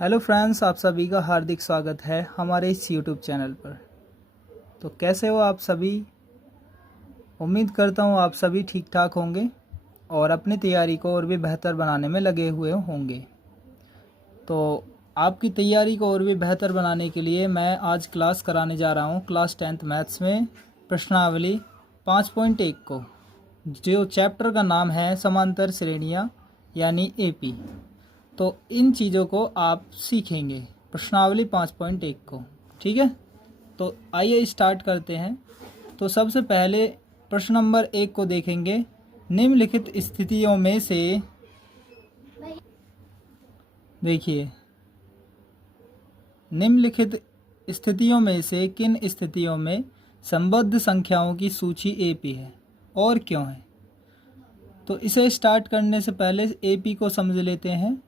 Hello friends, आप सभी का हार्दिक स्वागत है हमारे इस यूट्यूब चैनल पर। तो कैसे हो आप सभी? उम्मीद करता हूँ आप सभी ठीक ठाक होंगे और अपनी तैयारी को और भी बेहतर बनाने में लगे हुए होंगे। तो आपकी तैयारी को और भी बेहतर बनाने के लिए मैं आज क्लास कराने जा रहा हूँ क्लास 10th मैथ्स में प्रश्नावली 5.1 को, जो चैप्टर का नाम है समांतर श्रेणियाँ यानी एपी। तो इन चीज़ों को आप सीखेंगे प्रश्नावली 5.1 को। ठीक है, तो आइए स्टार्ट करते हैं। तो सबसे पहले प्रश्न नंबर 1 को देखेंगे। निम्नलिखित स्थितियों में से देखिए, निम्नलिखित स्थितियों में से किन स्थितियों में संबद्ध संख्याओं की सूची एपी है और क्यों है? तो इसे स्टार्ट करने से पहले एपी को समझ लेते हैं।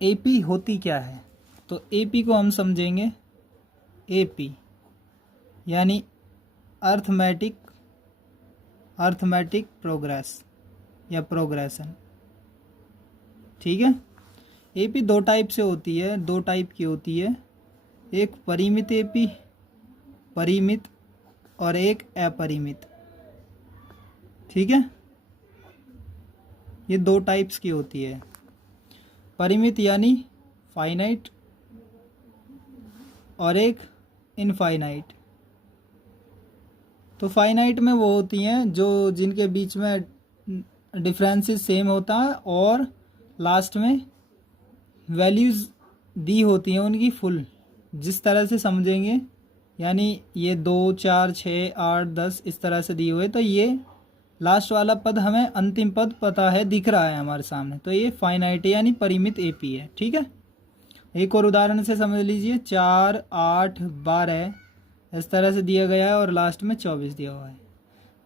एपी होती क्या है? तो एपी को हम समझेंगे। एपी यानी अर्थमेटिक प्रोग्रेस या प्रोग्रेशन। ठीक है, एपी दो टाइप से होती है, दो टाइप की होती है। एक परिमित एपी, परिमित, और एक अपरिमित। ठीक है, ये दो टाइप्स की होती है। परिमित यानी फाइनाइट और एक इनफाइनाइट। तो फाइनाइट में वो होती हैं जो जिनके बीच में डिफरेंसेस सेम होता है और लास्ट में वैल्यूज़ दी होती हैं उनकी फुल। जिस तरह से समझेंगे, यानी ये 2, 4, 6, 8, 10 इस तरह से दिए हुए, तो ये लास्ट वाला पद हमें अंतिम पद पता है, दिख रहा है हमारे सामने, तो ये फाइनाइट यानी परिमित एपी है। ठीक है, एक और उदाहरण से समझ लीजिए। 4, 8, 12 इस तरह से दिया गया है और लास्ट में 24 दिया हुआ है,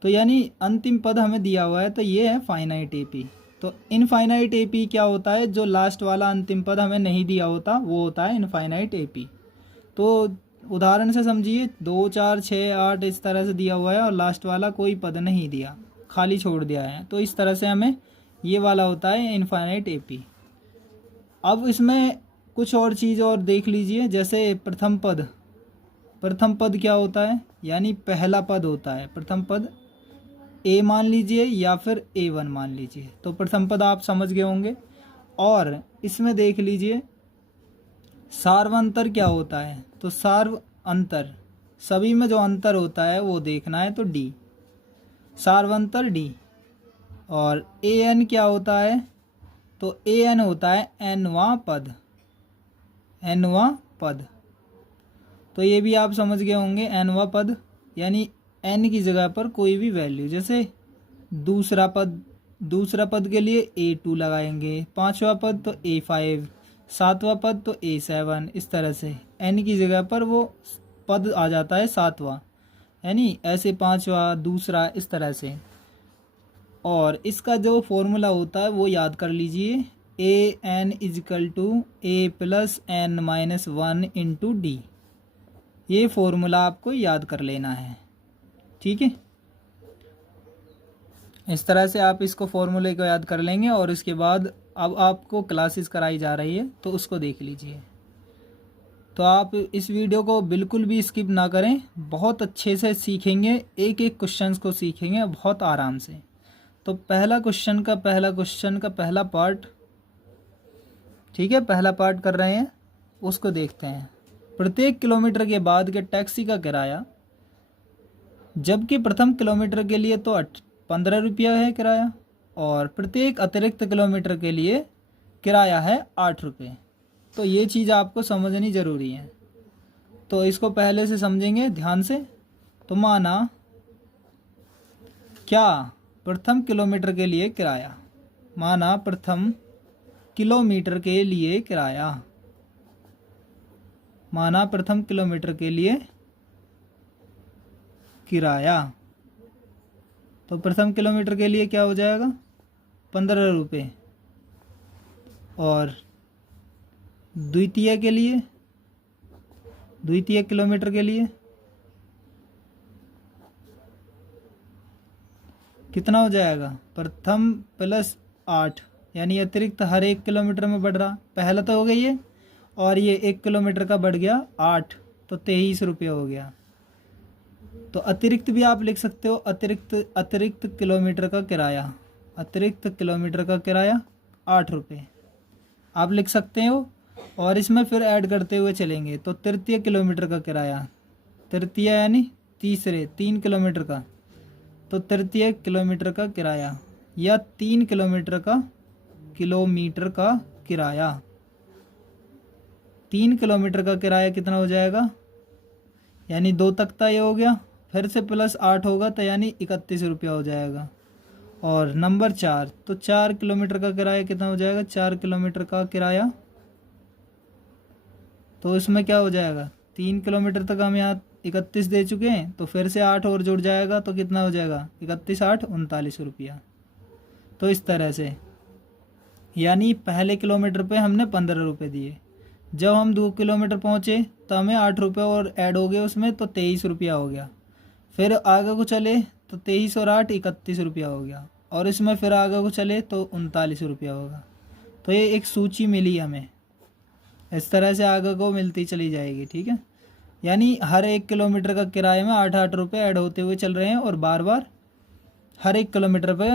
तो यानी अंतिम पद हमें दिया हुआ है, तो ये है फाइनाइट एपी। तो इनफाइनाइट एपी क्या होता है? जो लास्ट वाला अंतिम पद हमें नहीं दिया होता वो होता है इनफाइनाइट एपी। तो उदाहरण से समझिए, 2, 4, 6, 8 इस तरह से दिया हुआ है और लास्ट वाला कोई पद नहीं दिया, खाली छोड़ दिया है, तो इस तरह से हमें ये वाला होता है इनफाइनाइट एपी। अब इसमें कुछ और चीज़ और देख लीजिए, जैसे प्रथम पद। प्रथम पद क्या होता है? यानी पहला पद होता है प्रथम पद। ए मान लीजिए या फिर A1 मान लीजिए, तो प्रथम पद आप समझ गए होंगे। और इसमें देख लीजिए सार्वंतर क्या होता है? तो सार्व अंतर, सभी में जो अंतर होता है वो देखना है, तो डी, सार्वंतर डी। और AN क्या होता है? तो AN होता है nवां पद, nवां पद। तो ये भी आप समझ गए होंगे, nवां पद यानी n की जगह पर कोई भी वैल्यू। जैसे दूसरा पद के लिए A2 लगाएंगे, पांचवा पद तो A5, सातवां पद तो A7, इस तरह से n की जगह पर वो पद आ जाता है सातवां, यानी ऐसे पांचवा, दूसरा, इस तरह से। और इसका जो फॉर्मूला होता है वो याद कर लीजिए, AN = A + n - 1 × D। ये फॉर्मूला आपको याद कर लेना है। ठीक है, इस तरह से आप इसको फॉर्मूले को याद कर लेंगे और इसके बाद अब आपको क्लासेस कराई जा रही है तो उसको देख लीजिए। तो आप इस वीडियो को बिल्कुल भी स्किप ना करें, बहुत अच्छे से सीखेंगे, एक एक क्वेश्चंस को सीखेंगे बहुत आराम से। तो पहला क्वेश्चन का पहला पार्ट, ठीक है, पहला पार्ट कर रहे हैं, उसको देखते हैं। प्रत्येक किलोमीटर के बाद के टैक्सी का किराया, जबकि प्रथम किलोमीटर के लिए तो 15 रुपया है किराया, और प्रत्येक अतिरिक्त किलोमीटर के लिए किराया है 8 रुपये। तो ये चीज़ आपको समझनी ज़रूरी है, तो इसको पहले से समझेंगे ध्यान से। तो माना क्या प्रथम किलोमीटर के लिए किराया, माना प्रथम किलोमीटर के लिए किराया, माना प्रथम किलोमीटर के लिए किराया, तो प्रथम किलोमीटर के लिए क्या हो जाएगा? 15 रुपये। और द्वितीय किलोमीटर के लिए कितना हो जाएगा? प्रथम + 8, यानी अतिरिक्त हर एक किलोमीटर में बढ़ रहा। पहला तो हो गई है, और ये 1 किलोमीटर का बढ़ गया 8, तो 23 रुपये हो गया। तो अतिरिक्त भी आप लिख सकते हो, अतिरिक्त किलोमीटर का किराया, अतिरिक्त किलोमीटर का किराया 8 रुपये आप लिख सकते हो। और इसमें फिर ऐड करते हुए चलेंगे तो तृतीय किलोमीटर का किराया, तृतीय यानी तीसरे 3 किलोमीटर का, तो तृतीय किलोमीटर का किराया या 3 किलोमीटर का किराया, 3 किलोमीटर का किराया कितना हो जाएगा, यानी 2 तख्ता ये हो गया, फिर से प्लस 8 होगा तो यानी 31 रुपया हो जाएगा। और नंबर 4, तो 4 किलोमीटर का किराया कितना हो जाएगा, 4 किलोमीटर का किराया, तो इसमें क्या हो जाएगा, 3 किलोमीटर तक हम यहाँ 31 दे चुके हैं, तो फिर से 8 और जुड़ जाएगा तो कितना हो जाएगा, 31 8 39 रुपया। तो इस तरह से, यानी पहले किलोमीटर पे हमने 15 रुपये दिए, जब हम 2 किलोमीटर पहुँचे तो हमें 8 रुपये और ऐड हो गए उसमें, तो 23 रुपया हो गया। फिर आगे को चले तो 23 और 8 31 रुपया हो गया, और इसमें फिर आगे को चले तो 39 रुपया होगा। तो ये एक सूची मिली हमें, इस तरह से आगे को मिलती चली जाएगी, ठीक है। यानी हर 1 किलोमीटर का किराए में 8 रुपये ऐड होते हुए चल रहे हैं, और बार बार हर 1 किलोमीटर पे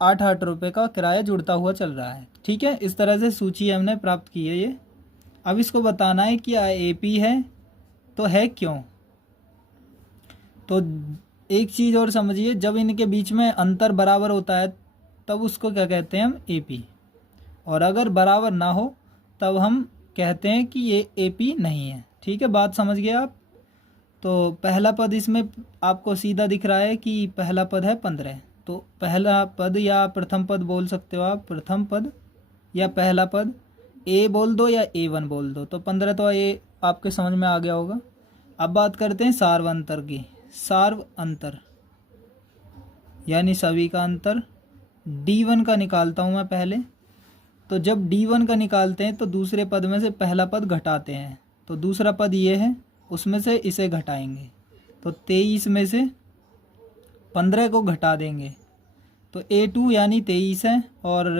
8 रुपये का किराया जुड़ता हुआ चल रहा है, ठीक है। इस तरह से सूची हमने प्राप्त की है ये। अब इसको बताना है कि AP है तो है क्यों। तो एक चीज़ और समझिए, जब इनके बीच में अंतर बराबर होता है तब उसको क्या कहते हैं हम, AP, और अगर बराबर ना हो तब हम कहते हैं कि ये AP नहीं है, ठीक है। बात समझ गए आप। तो पहला पद इसमें आपको सीधा दिख रहा है कि पहला पद है 15, तो पहला पद या प्रथम पद बोल सकते हो आप, प्रथम पद या पहला पद, A बोल दो या A1 बोल दो, तो 15 तो ये आपके समझ में आ गया होगा। अब बात करते हैं सार्व अंतर की। सार्व अंतर यानी सभी का अंतर, D1 का निकालता हूँ मैं पहले। तो जब D1 का निकालते हैं तो दूसरे पद में से पहला पद घटाते हैं, तो दूसरा पद ये है, उसमें से इसे घटाएंगे, तो 23 में से 15 को घटा देंगे, तो A2 यानी 23 है और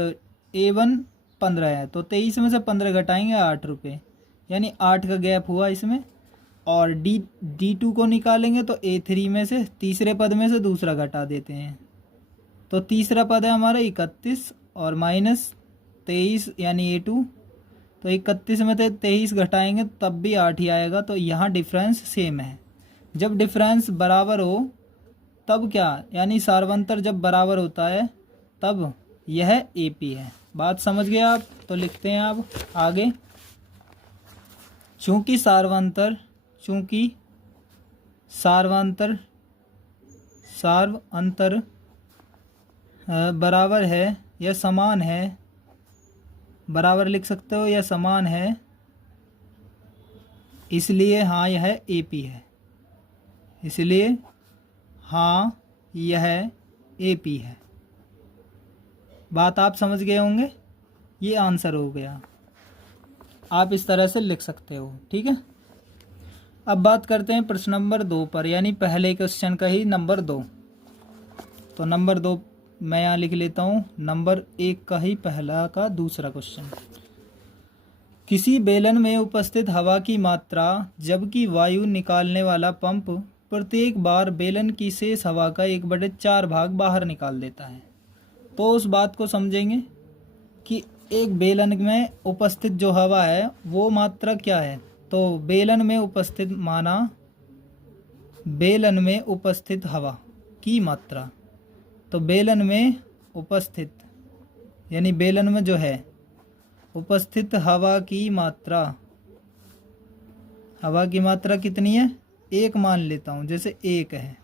A1 15 है, तो 23 में से 15 घटाएंगे 8 रुपये, यानी 8 का गैप हुआ इसमें। और D2 को निकालेंगे तो A3 में से तीसरे पद में से दूसरा घटा देते हैं, तो तीसरा पद है हमारा 31 और माइनस 23 यानी A2, तो 31 में से 23 घटाएंगे तब भी 8 ही आएगा। तो यहाँ डिफरेंस सेम है। जब डिफरेंस बराबर हो तब क्या, यानी सार्वंतर जब बराबर होता है तब यह AP है। बात समझ गए आप। तो लिखते हैं आप आगे, चूँकि सार्व अंतर बराबर है या समान है, बराबर लिख सकते हो या समान है, इसलिए हाँ यह AP है, इसलिए हाँ यह AP है। बात आप समझ गए होंगे। ये आंसर हो गया, आप इस तरह से लिख सकते हो, ठीक है। अब बात करते हैं प्रश्न नंबर 2 पर, यानी पहले क्वेश्चन का ही नंबर 2। तो नंबर 2 मैं यहाँ लिख लेता हूँ, नंबर 1 का ही पहला का दूसरा क्वेश्चन। किसी बेलन में उपस्थित हवा की मात्रा जबकि वायु निकालने वाला पंप प्रत्येक बार बेलन की शेष हवा का 1/4 भाग बाहर निकाल देता है। तो उस बात को समझेंगे कि एक बेलन में उपस्थित जो हवा है वो मात्रा क्या है। तो बेलन में उपस्थित, माना बेलन में उपस्थित हवा की मात्रा, तो बेलन में उपस्थित यानी बेलन में जो है उपस्थित हवा की मात्रा, हवा की मात्रा कितनी है, 1 मान लेता हूँ, जैसे 1 है।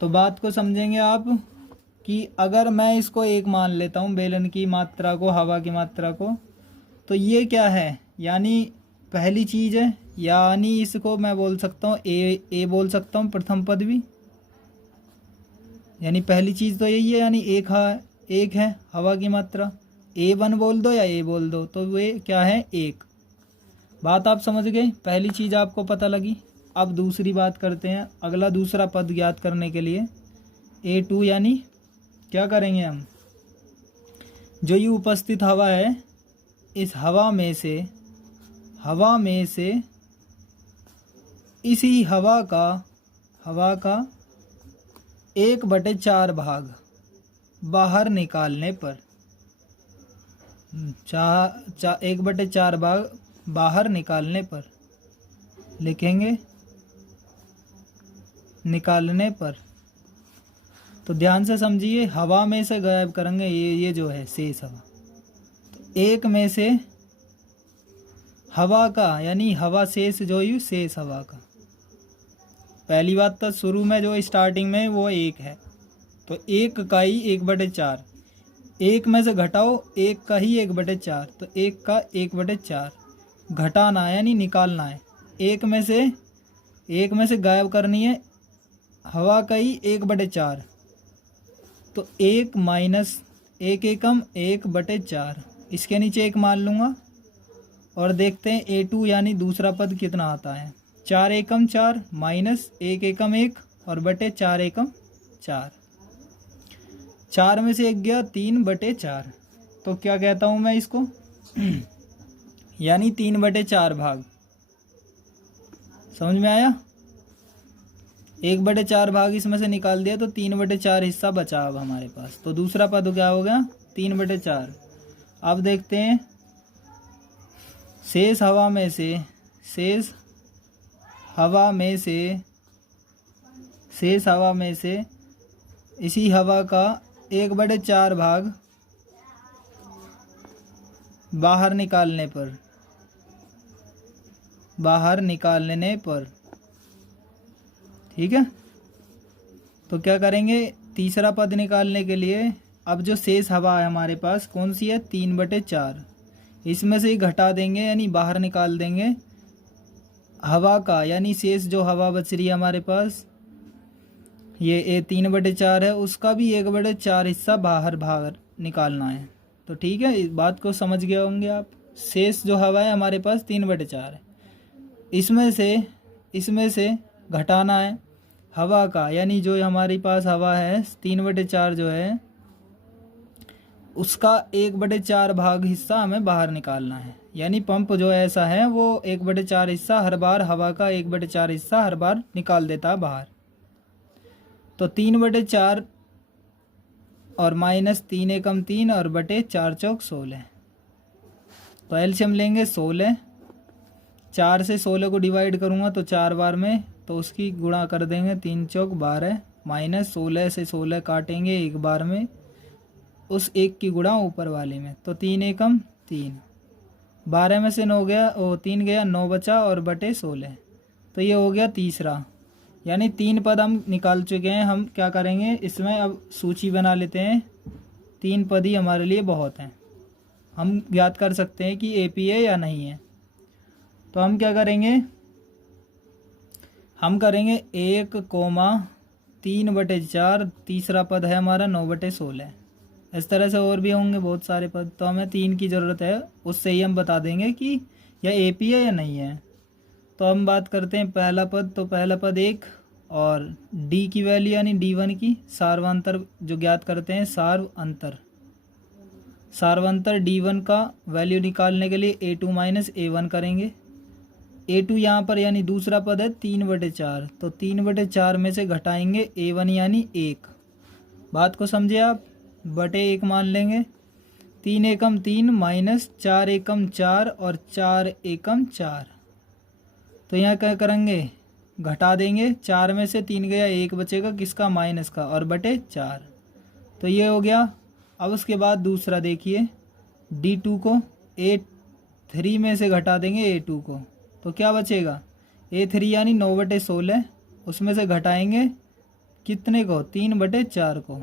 तो बात को समझेंगे आप कि अगर मैं इसको 1 मान लेता हूँ बेलन की मात्रा को, हवा की मात्रा को, तो ये क्या है, यानी पहली चीज़ है, यानी इसको मैं बोल सकता हूँ ए बोल सकता हूँ प्रथम पद भी, यानी पहली चीज़ तो यही है, यानी 1 है हवा की मात्रा। A1 बोल दो या A बोल दो, तो वे क्या है, 1। बात आप समझ गए, पहली चीज़ आपको पता लगी। अब दूसरी बात करते हैं, अगला दूसरा पद ज्ञात करने के लिए A2 यानी क्या करेंगे हम, जो ये उपस्थित हवा है इस हवा में से इसी हवा का 1/4 भाग बाहर निकालने पर 1/4 भाग बाहर निकालने पर लिखेंगे, निकालने पर। तो ध्यान से समझिए, हवा में से गायब करेंगे ये जो है शेष हवा। तो एक में से हवा का यानी हवा शेष जो यू शेष हवा का, पहली बात तो शुरू में जो स्टार्टिंग में वो 1 है, तो 1 का ही 1/4, 1 में से घटाओ 1 का ही 1/4, तो 1 का 1/4 घटाना है यानी निकालना है। एक में से गायब करनी है हवा का ही 1/4, तो 1 माइनस 1 एकम 1/4, इसके नीचे 1 मान लूँगा और देखते हैं A2 यानी दूसरा पद कितना आता है। 4 एकम 4 माइनस 1 एकम 1 और बटे 4 एकम 4, 4 में से 1 गया 3/4, तो क्या कहता हूँ मैं इसको यानी 3/4 भाग। समझ में आया? 1/4 भाग इसमें से निकाल दिया तो 3/4 हिस्सा बचा अब हमारे पास। तो दूसरा पद क्या हो गया 3/4। अब देखते हैं शेष हवा में से इसी हवा का 1/4 भाग बाहर निकालने पर, ठीक है। तो क्या करेंगे तीसरा पद निकालने के लिए, अब जो शेष हवा है हमारे पास कौन सी है 3/4, इसमें से ही घटा देंगे यानी बाहर निकाल देंगे हवा का, यानी शेष जो हवा बच रही है हमारे पास ये 3/4 है, उसका भी 1/4 हिस्सा बाहर निकालना है। तो ठीक है, इस बात को समझ गए होंगे आप। शेष जो हवा है हमारे पास 3/4 है, इसमें से घटाना है हवा का, यानी जो हमारे पास हवा है 3/4 जो है उसका 1/4 भाग हिस्सा हमें बाहर निकालना है। यानी पंप जो ऐसा है वो 1/4 हिस्सा हर बार, हवा का 1/4 हिस्सा हर बार निकाल देता है बाहर। तो 3/4 और माइनस 3 एकम 3 और बटे 4 चौक 16, तो एलसीएम लेंगे 16, 4 से 16 को डिवाइड करूँगा तो 4 बार में, तो उसकी गुणा कर देंगे 3 चौक 12, माइनस 16 से 16 काटेंगे एक बार में, उस 1 की गुणा ऊपर वाले में, तो 3 एकम 3, 12 में से 9 गया 3 गया 9 बचा और बटे 16, तो ये हो गया तीसरा। यानी 3 पद हम निकाल चुके हैं। हम क्या करेंगे इसमें अब सूची बना लेते हैं, 3 पद ही हमारे लिए बहुत हैं, हम ज्ञात कर सकते हैं कि AP है या नहीं है। तो हम क्या करेंगे, हम करेंगे 1,3/4, तीसरा पद है हमारा 9/16। इस तरह से और भी होंगे बहुत सारे पद, तो हमें 3 की ज़रूरत है, उससे ही हम बता देंगे कि यह AP है या नहीं है। तो हम बात करते हैं पहला पद, तो पहला पद 1 और D की वैल्यू यानी D1 की सार्वंतर जो ज्ञात करते हैं, सार्वंतर D1 का वैल्यू निकालने के लिए A2 माइनस A1 करेंगे। A2 यहाँ पर यानी दूसरा पद है 3/4, तो 3/4 में से घटाएंगे A1 यानी 1, बात को समझे आप, बटे 1 मान लेंगे। 3 एकम 3 माइनस 4 एकम 4 और 4 एकम 4, तो यहाँ क्या करेंगे घटा देंगे, 4 में से 3 गया 1 बचेगा किसका माइनस का, और बटे 4, तो ये हो गया। अब उसके बाद दूसरा देखिए D2 को A3 में से घटा देंगे A2 को, तो क्या बचेगा A3 यानी 9/16, उसमें से घटाएंगे कितने को 3/4 को,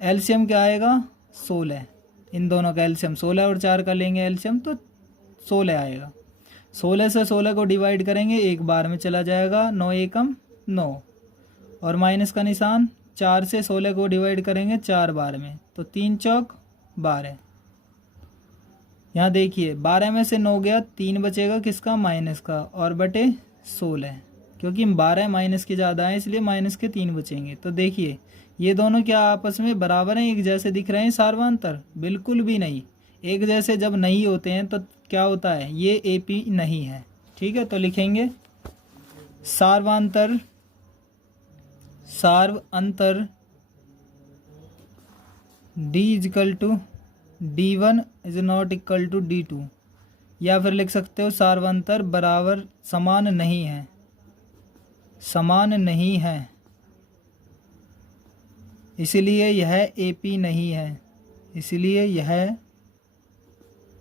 एलसीएम क्या आएगा 16, इन दोनों का एलसीएम 16 और 4 का लेंगे एलसीएम तो 16 आएगा। 16 से 16 को डिवाइड करेंगे एक बार में चला जाएगा, 9 एकम 9 और माइनस का निशान, 4 से 16 को डिवाइड करेंगे 4 बार में, तो 3 चौक 12। यहाँ देखिए 12 में से 9 गया 3 बचेगा किसका माइनस का, और बटे 16, क्योंकि 12 माइनस के ज़्यादा है इसलिए माइनस के 3 बचेंगे। तो देखिए ये दोनों क्या आपस में बराबर हैं, एक जैसे दिख रहे हैं सार्वंतर, बिल्कुल भी नहीं। एक जैसे जब नहीं होते हैं तो क्या होता है, ये एपी नहीं है। ठीक है, तो लिखेंगे सार्वांतर अंतर D is equal to D1 is not equal to D2, या फिर लिख सकते हो सार्वांतर बराबर समान नहीं है, समान नहीं है, इसलिए यह एपी नहीं है, इसलिए यह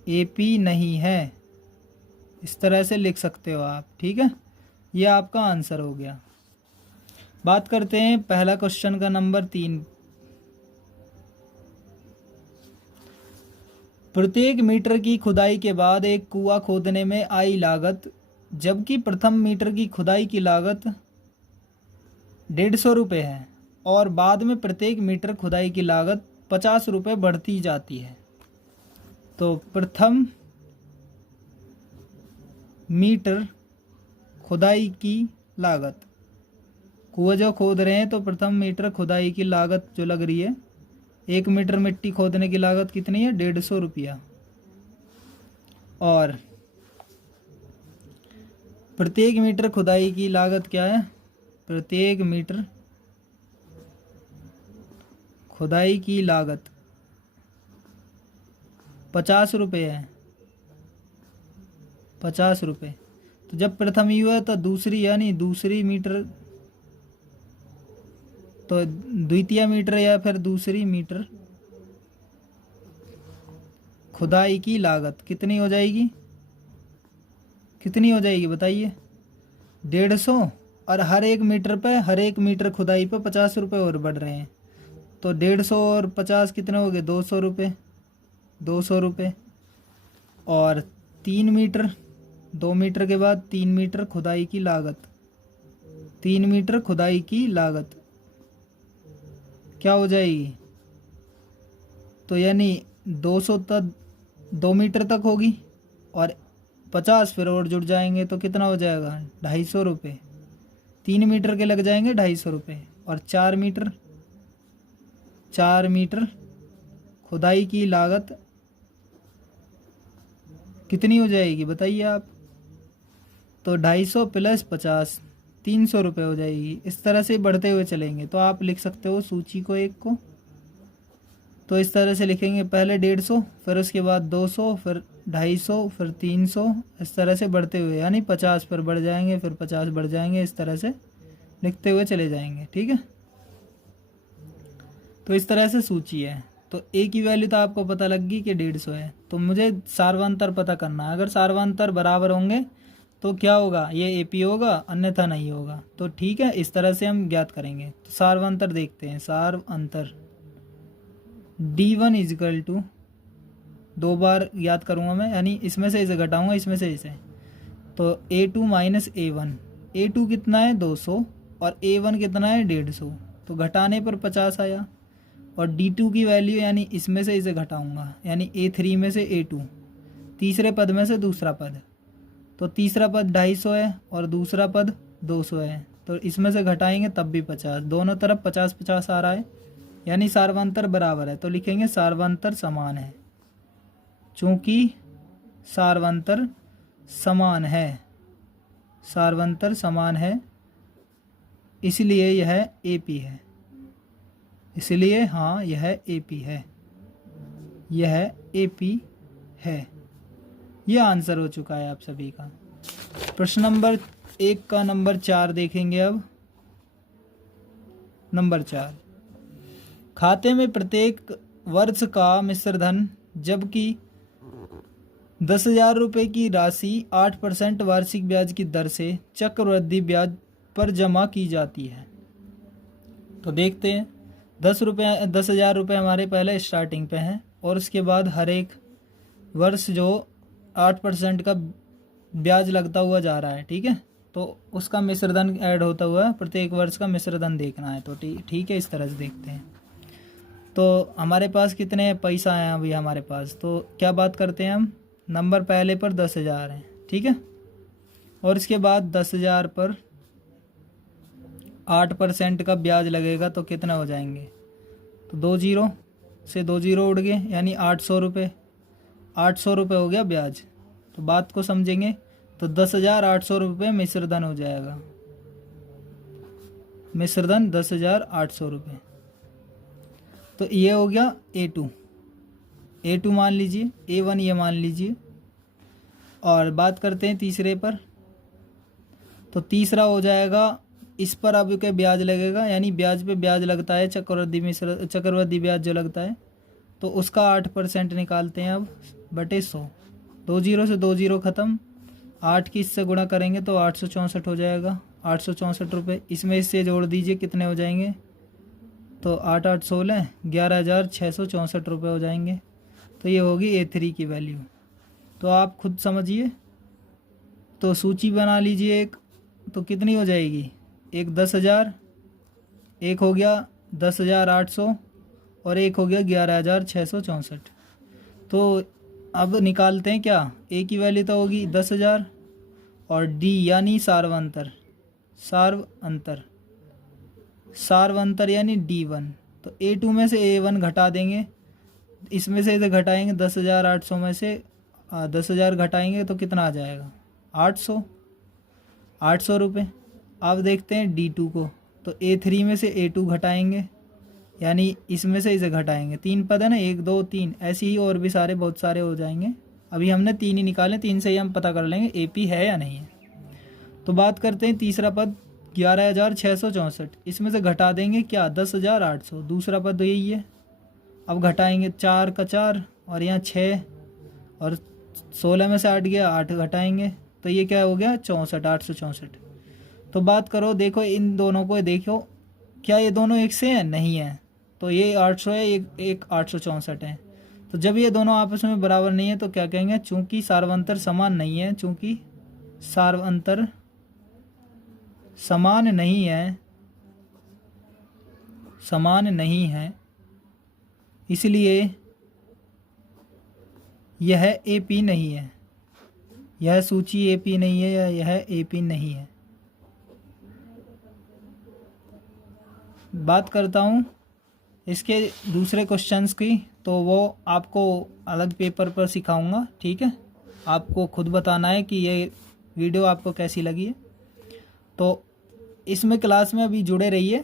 एपी नहीं है। इस तरह से लिख सकते हो आप। ठीक है, यह आपका आंसर हो गया। बात करते हैं पहला क्वेश्चन का नंबर 3। प्रत्येक मीटर की खुदाई के बाद एक कुआं खोदने में आई लागत, जबकि प्रथम मीटर की खुदाई की लागत 150 रुपये है और बाद में प्रत्येक मीटर खुदाई की लागत 50 रुपये बढ़ती जाती है। तो प्रथम मीटर खुदाई की लागत, कुआं जो खोद रहे हैं तो प्रथम मीटर खुदाई की लागत जो लग रही है, 1 मीटर मिट्टी खोदने की लागत कितनी है, 150 रुपया, और प्रत्येक मीटर खुदाई की लागत क्या है, प्रत्येक मीटर खुदाई की लागत 50 रुपये है, 50 रुपये। तो जब प्रथम यू है तो दूसरी यानी दूसरी मीटर, तो द्वितीय मीटर या फिर दूसरी मीटर खुदाई की लागत कितनी हो जाएगी, कितनी हो जाएगी बताइए, 150, और हर एक मीटर पे, हर एक मीटर खुदाई पे 50 रुपये और बढ़ रहे हैं, तो 150 और 50 कितने हो गए, 200 रुपये, 200 रुपये। और 3 मीटर, 2 मीटर के बाद 3 मीटर खुदाई की लागत, 3 मीटर खुदाई की लागत क्या हो जाएगी, तो यानी 200 तक 2 मीटर तक होगी और 50 फिर और जुड़ जाएंगे तो कितना हो जाएगा, 250 रुपये। 3 मीटर के लग जाएंगे 250 रुपये, और 4 मीटर, 4 मीटर खुदाई की लागत कितनी हो जाएगी बताइए आप, तो 250 प्लस 50 300 रुपये हो जाएगी। इस तरह से बढ़ते हुए चलेंगे तो आप लिख सकते हो सूची को एक को, तो इस तरह से लिखेंगे, पहले 150, फिर उसके बाद 200, फिर 250, फिर 300, इस तरह से बढ़ते हुए, यानी 50 पर बढ़ जाएंगे, फिर 50 बढ़ जाएंगे, इस तरह से लिखते हुए चले जाएंगे। ठीक है, तो इस तरह से सूची है। तो ए की वैल्यू तो आपको पता लग गई कि 150 है, तो मुझे सार्वांतर पता करना है। अगर सार्वांतर बराबर होंगे तो क्या होगा, ये एपी होगा, अन्यथा नहीं होगा। तो ठीक है, इस तरह से हम ज्ञात करेंगे। तो सार्वांतर देखते हैं, सार्वांतर D1 इजिकल टू, 2 बार याद करूँगा मैं, यानी इसमें से इसे घटाऊँगा, इसमें से इसे, तो A2 माइनस A1, A2 कितना है 200 और A1 कितना है 150, तो घटाने पर 50 आया। और D2 की वैल्यू यानी इसमें से इसे घटाऊँगा, यानी A3 में से A2, तीसरे पद में से दूसरा पद, तो तीसरा पद 250 है और दूसरा पद 200 है, तो इसमें से घटाएंगे तब भी 50, दोनों तरफ 50-50 आ रहा है, यानी सार्वांतर बराबर है। तो लिखेंगे सार्वांतर समान है, चूँकि सार्वांतर समान है, सार्वांतर समान है, इसलिए यह एपी है, इसलिए हाँ यह एपी है, यह एपी है। यह आंसर हो चुका है आप सभी का। प्रश्न नंबर 1 का नंबर 4 देखेंगे अब। नंबर 4, खाते में प्रत्येक वर्ष का मिश्र धन, जबकि 10,000 रुपये की राशि 8% वार्षिक ब्याज की दर से चक्रवृद्धि ब्याज पर जमा की जाती है। तो देखते हैं, 10,000 रुपये हमारे पहले स्टार्टिंग पे हैं, और उसके बाद हर एक वर्ष जो 8% का ब्याज लगता हुआ जा रहा है। ठीक है, तो उसका मिश्रधन ऐड होता हुआ प्रत्येक वर्ष का मिश्रधन देखना है। तो ठीक है, इस तरह से देखते हैं। तो हमारे पास कितने पैसा हैं अभी हमारे पास, तो क्या बात करते हैं हम, नंबर पहले पर 10,000 है। ठीक है, और इसके बाद 10,000 पर 8% का ब्याज लगेगा तो कितना हो जाएंगे, तो 2 जीरो से 2 जीरो उड़ गए, यानी 800 रुपये। 800 रुपये हो गया ब्याज। तो बात को समझेंगे तो 10,800 रुपये मिश्रधन हो जाएगा, मिश्रधन 10,800 रुपये। तो ये हो गया A2 मान लीजिए, A1 ये मान लीजिए। और बात करते हैं तीसरे पर। तो तीसरा हो जाएगा, इस पर आपके ब्याज लगेगा, यानी ब्याज पे ब्याज लगता है, चक्रवृद्धि ब्याज जो लगता है, तो उसका 8% निकालते हैं अब बटे 100। 2 जीरो से 2 जीरो ख़त्म, 8 की इससे गुणा करेंगे तो 864 हो जाएगा, 864 रुपये। इसमें इससे जोड़ दीजिए कितने हो जाएंगे, तो 8 8 16 11,664 रुपये हो जाएंगे। तो ये होगी A3 की वैल्यू। तो आप खुद समझिए, तो सूची बना लीजिए एक, तो कितनी हो जाएगी, एक 10,000, एक हो गया 10,800 और एक हो गया 11,664। तो अब निकालते हैं क्या, ए की वैल्यू तो होगी 10,000 और डी यानी सार्व अंतर यानी D1। तो A2 में से A1 घटा देंगे, इसमें से इसे घटाएंगे 10,800 में से 10,000 घटाएंगे तो कितना आ जाएगा, 800 रुपये। अब देखते हैं D2 को। तो A3 में से A2 घटाएंगे, यानी इसमें से इसे घटाएंगे, 3 पद है ना, 1 2 3, ऐसे ही और भी सारे बहुत सारे हो जाएंगे। अभी हमने 3 ही निकाले, 3 से ही हम पता कर लेंगे AP है या नहीं है। तो बात करते हैं तीसरा पद 11,664, इसमें से घटा देंगे क्या, 10,800। दूसरा पद तो यही है, अब घटाएंगे 4 का 4 और यहाँ 6 और 16 में से 8 गया, 8 घटाएंगे तो ये क्या हो गया, 64, 864। तो बात करो, देखो इन दोनों को, देखो क्या ये दोनों एक से हैं, नहीं है। तो ये 800 है, एक 864 है। तो जब ये दोनों आपस में बराबर नहीं है तो क्या कहेंगे, चूंकि सार्वंतर समान नहीं है, चूंकि सार्वंतर समान नहीं है, इसलिए यह AP नहीं है, यह सूची AP नहीं है, या यह AP नहीं है। बात करता हूँ इसके दूसरे क्वेश्चंस की, तो वो आपको अलग पेपर पर सिखाऊंगा, ठीक है। आपको खुद बताना है कि ये वीडियो आपको कैसी लगी है। तो इसमें क्लास में अभी जुड़े रहिए,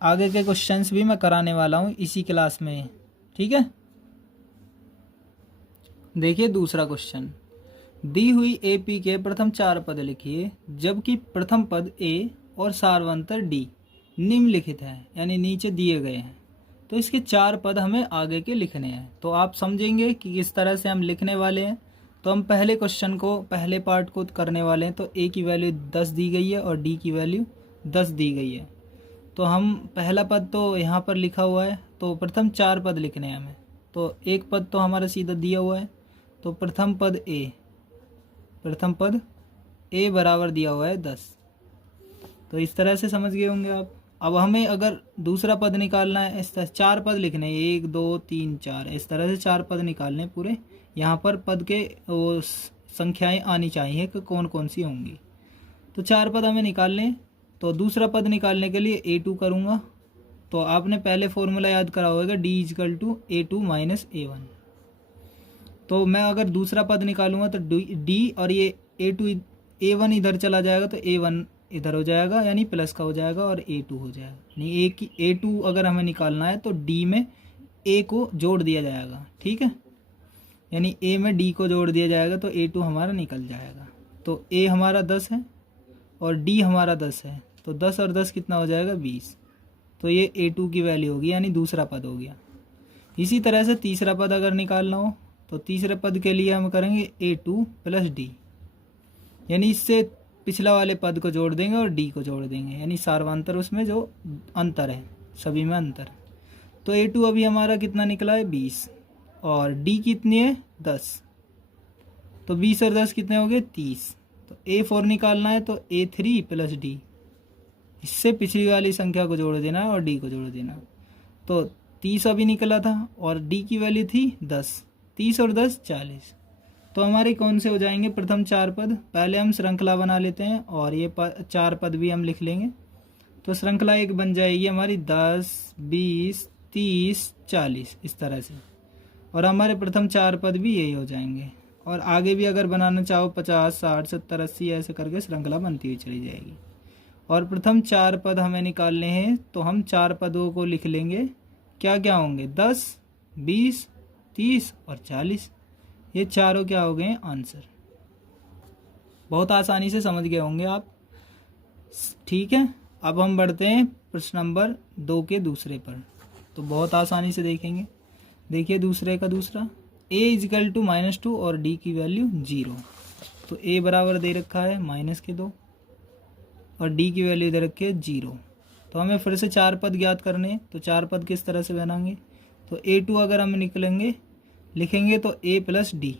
आगे के क्वेश्चंस भी मैं कराने वाला हूँ इसी क्लास में, ठीक है। देखिए दूसरा क्वेश्चन, दी हुई AP के प्रथम 4 पद लिखिए, जबकि प्रथम पद A और सार्वंतर D निम्नलिखित है, यानी नीचे दिए गए हैं। तो इसके 4 पद हमें आगे के लिखने हैं। तो आप समझेंगे कि किस तरह से हम लिखने वाले हैं। तो हम पहले क्वेश्चन को, पहले पार्ट को करने वाले हैं। तो A की वैल्यू 10 दी गई है और D की वैल्यू 10 दी गई है। तो हम पहला पद तो यहाँ पर लिखा हुआ है, तो प्रथम 4 पद लिखने हैं हमें। तो एक पद तो हमारा सीधा दिया हुआ है, तो प्रथम पद A बराबर दिया हुआ है 10। तो इस तरह से समझ गए होंगे आप। अब हमें अगर दूसरा पद निकालना है, इस तरह 4 पद लिखने हैं, 1 2 3 4, इस तरह से 4 पद निकालने पूरे। यहाँ पर पद के वो संख्याएं आनी चाहिए कि कौन कौन सी होंगी। तो 4 पद हमें निकालने। तो दूसरा पद निकालने के लिए A2 करूँगा। तो आपने पहले फॉर्मूला याद करा होगा, D = A2 - A1। तो मैं अगर दूसरा पद निकालूंगा तो D और ये A1 इधर चला जाएगा, तो A1 इधर हो जाएगा, यानी प्लस का हो जाएगा, और A2 हो जाएगा। यानी A2 अगर हमें निकालना है तो D में A को जोड़ दिया जाएगा, ठीक है। यानी A में D को जोड़ दिया जाएगा तो A2 हमारा निकल जाएगा। तो A हमारा 10 है और D हमारा 10 है, तो 10 और 10 कितना हो जाएगा, 20। तो ये A2 की वैल्यू होगी, यानी दूसरा पद हो गया। इसी तरह से तीसरा पद अगर निकालना हो तो तीसरे पद के लिए हम करेंगे A2 + D, यानी इससे पिछला वाले पद को जोड़ देंगे और D को जोड़ देंगे, यानी सार्वंतर उसमें जो अंतर है, सभी में अंतर। तो A2 अभी हमारा कितना निकला है, 20, और D कितनी है, 10। तो 20 और 10 कितने हो गए, 30। तो A4 निकालना है तो A3 + D, इससे पिछली वाली संख्या को जोड़ देना है और D को जोड़ देना। तो 30 अभी निकला था और D की वैल्यू थी 10। 30 और 10 40। तो हमारे कौन से हो जाएंगे, प्रथम 4 पद। पहले हम श्रृंखला बना लेते हैं और ये 4 पद भी हम लिख लेंगे। तो श्रृंखला एक बन जाएगी हमारी 10 20 30 40, इस तरह से। और हमारे प्रथम 4 पद भी यही हो जाएंगे। और आगे भी अगर बनाना चाहो 50, 60, 70, 80 ऐसे करके श्रृंखला बनती हुई चली जाएगी। और प्रथम 4 पद हमें निकालने हैं, तो हम 4 पदों को लिख लेंगे। क्या क्या होंगे? 10, 20, 30 और 40। ये चारों क्या हो गए? आंसर। बहुत आसानी से समझ गए होंगे आप। ठीक है, अब हम बढ़ते हैं प्रश्न नंबर 2 के दूसरे पर। तो बहुत आसानी से देखेंगे। देखिए दूसरे का दूसरा, a इजिकल टू -2 और d की वैल्यू 0। तो a बराबर दे रखा है -2 और d की वैल्यू दे रखी है 0। तो हमें फिर से 4 पद ज्ञात करने हैं। तो 4 पद किस तरह से बनाएंगे? तो a2 अगर हम लिखेंगे तो a प्लस डी।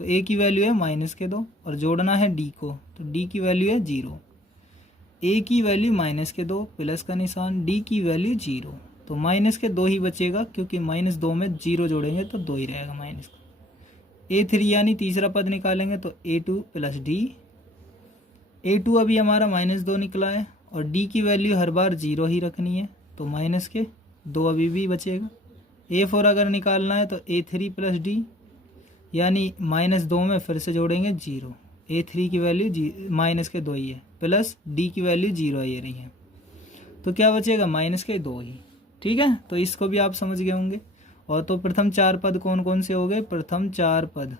तो a की वैल्यू है -2 और जोड़ना है d को, तो d की वैल्यू है 0। a की वैल्यू -2 प्लस का निशान, d की वैल्यू 0। तो -2 ही बचेगा, क्योंकि -2 में 0 जोड़ेंगे तो 2 ही रहेगा माइनस का। a3 यानी तीसरा पद निकालेंगे तो a2 प्लस डी। a2 अभी हमारा -2 निकला है और d की वैल्यू हर बार 0 ही रखनी है, तो -2 अभी भी बचेगा। a4 अगर निकालना है तो a3 प्लस डी, यानी -2 में फिर से जोड़ेंगे 0। a3 की वैल्यू -2 ही है, प्लस d की वैल्यू 0 ये रही है, तो क्या बचेगा? -2 ही। ठीक है, तो इसको भी आप समझ गए होंगे। और तो प्रथम 4 पद कौन कौन से हो गए? प्रथम 4 पद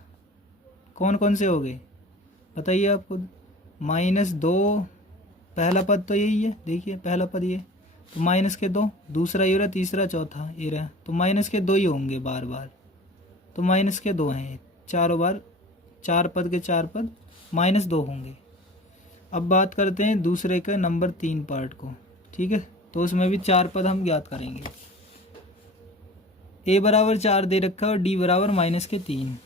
कौन कौन से हो गए बताइए आप खुद। -2 पहला पद तो यही है, देखिए पहला पद ये, तो -2, दूसरा ये रहा, तीसरा चौथा ये रहा, तो -2 ही होंगे बार बार, तो -2 हैं चारों बार। 4 पद के 4 पद -2 होंगे। अब बात करते हैं दूसरे के नंबर 3 पार्ट को। ठीक है, तो उसमें भी 4 पद हम ज्ञात करेंगे। a बराबर 4 दे रखा है और d बराबर -3।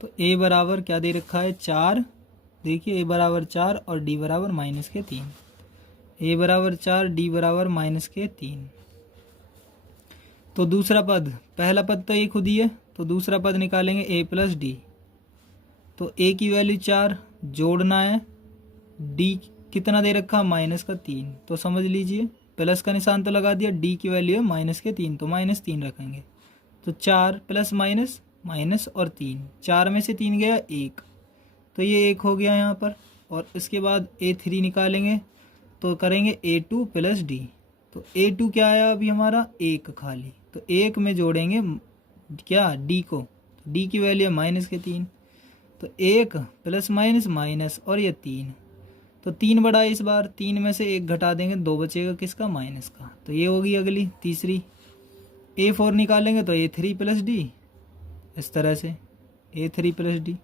तो a बराबर क्या दे रखा है? 4। देखिए a बराबर 4 और d बराबर -3। a बराबर 4, d बराबर -3। तो दूसरा पद, पहला पद तो ये खुद ही है, तो दूसरा पद निकालेंगे a प्लस डी। तो a की वैल्यू 4, जोड़ना है, d कितना दे रखा? -3। तो समझ लीजिए, प्लस का निशान तो लगा दिया, d की वैल्यू है -3, तो -3 रखेंगे। तो 4 प्लस माइनस और 3, 4 में से 3 गया 1, तो ये 1 हो गया यहाँ पर। और इसके बाद a3 निकालेंगे तो करेंगे a2 प्लस डी। तो a2 क्या आया अभी हमारा? 1 खाली, तो 1 में जोड़ेंगे क्या? d को, d की वैल्यू है -3, तो 1 प्लस माइनस और ये 3, तो 3 बड़ा है इस बार, 3 में से 1 घटा देंगे, 2 बचेगा किसका? माइनस का। तो ये होगी अगली तीसरी। a4 निकालेंगे तो a3 प्लस डी, इस तरह से a3 प्लस डी।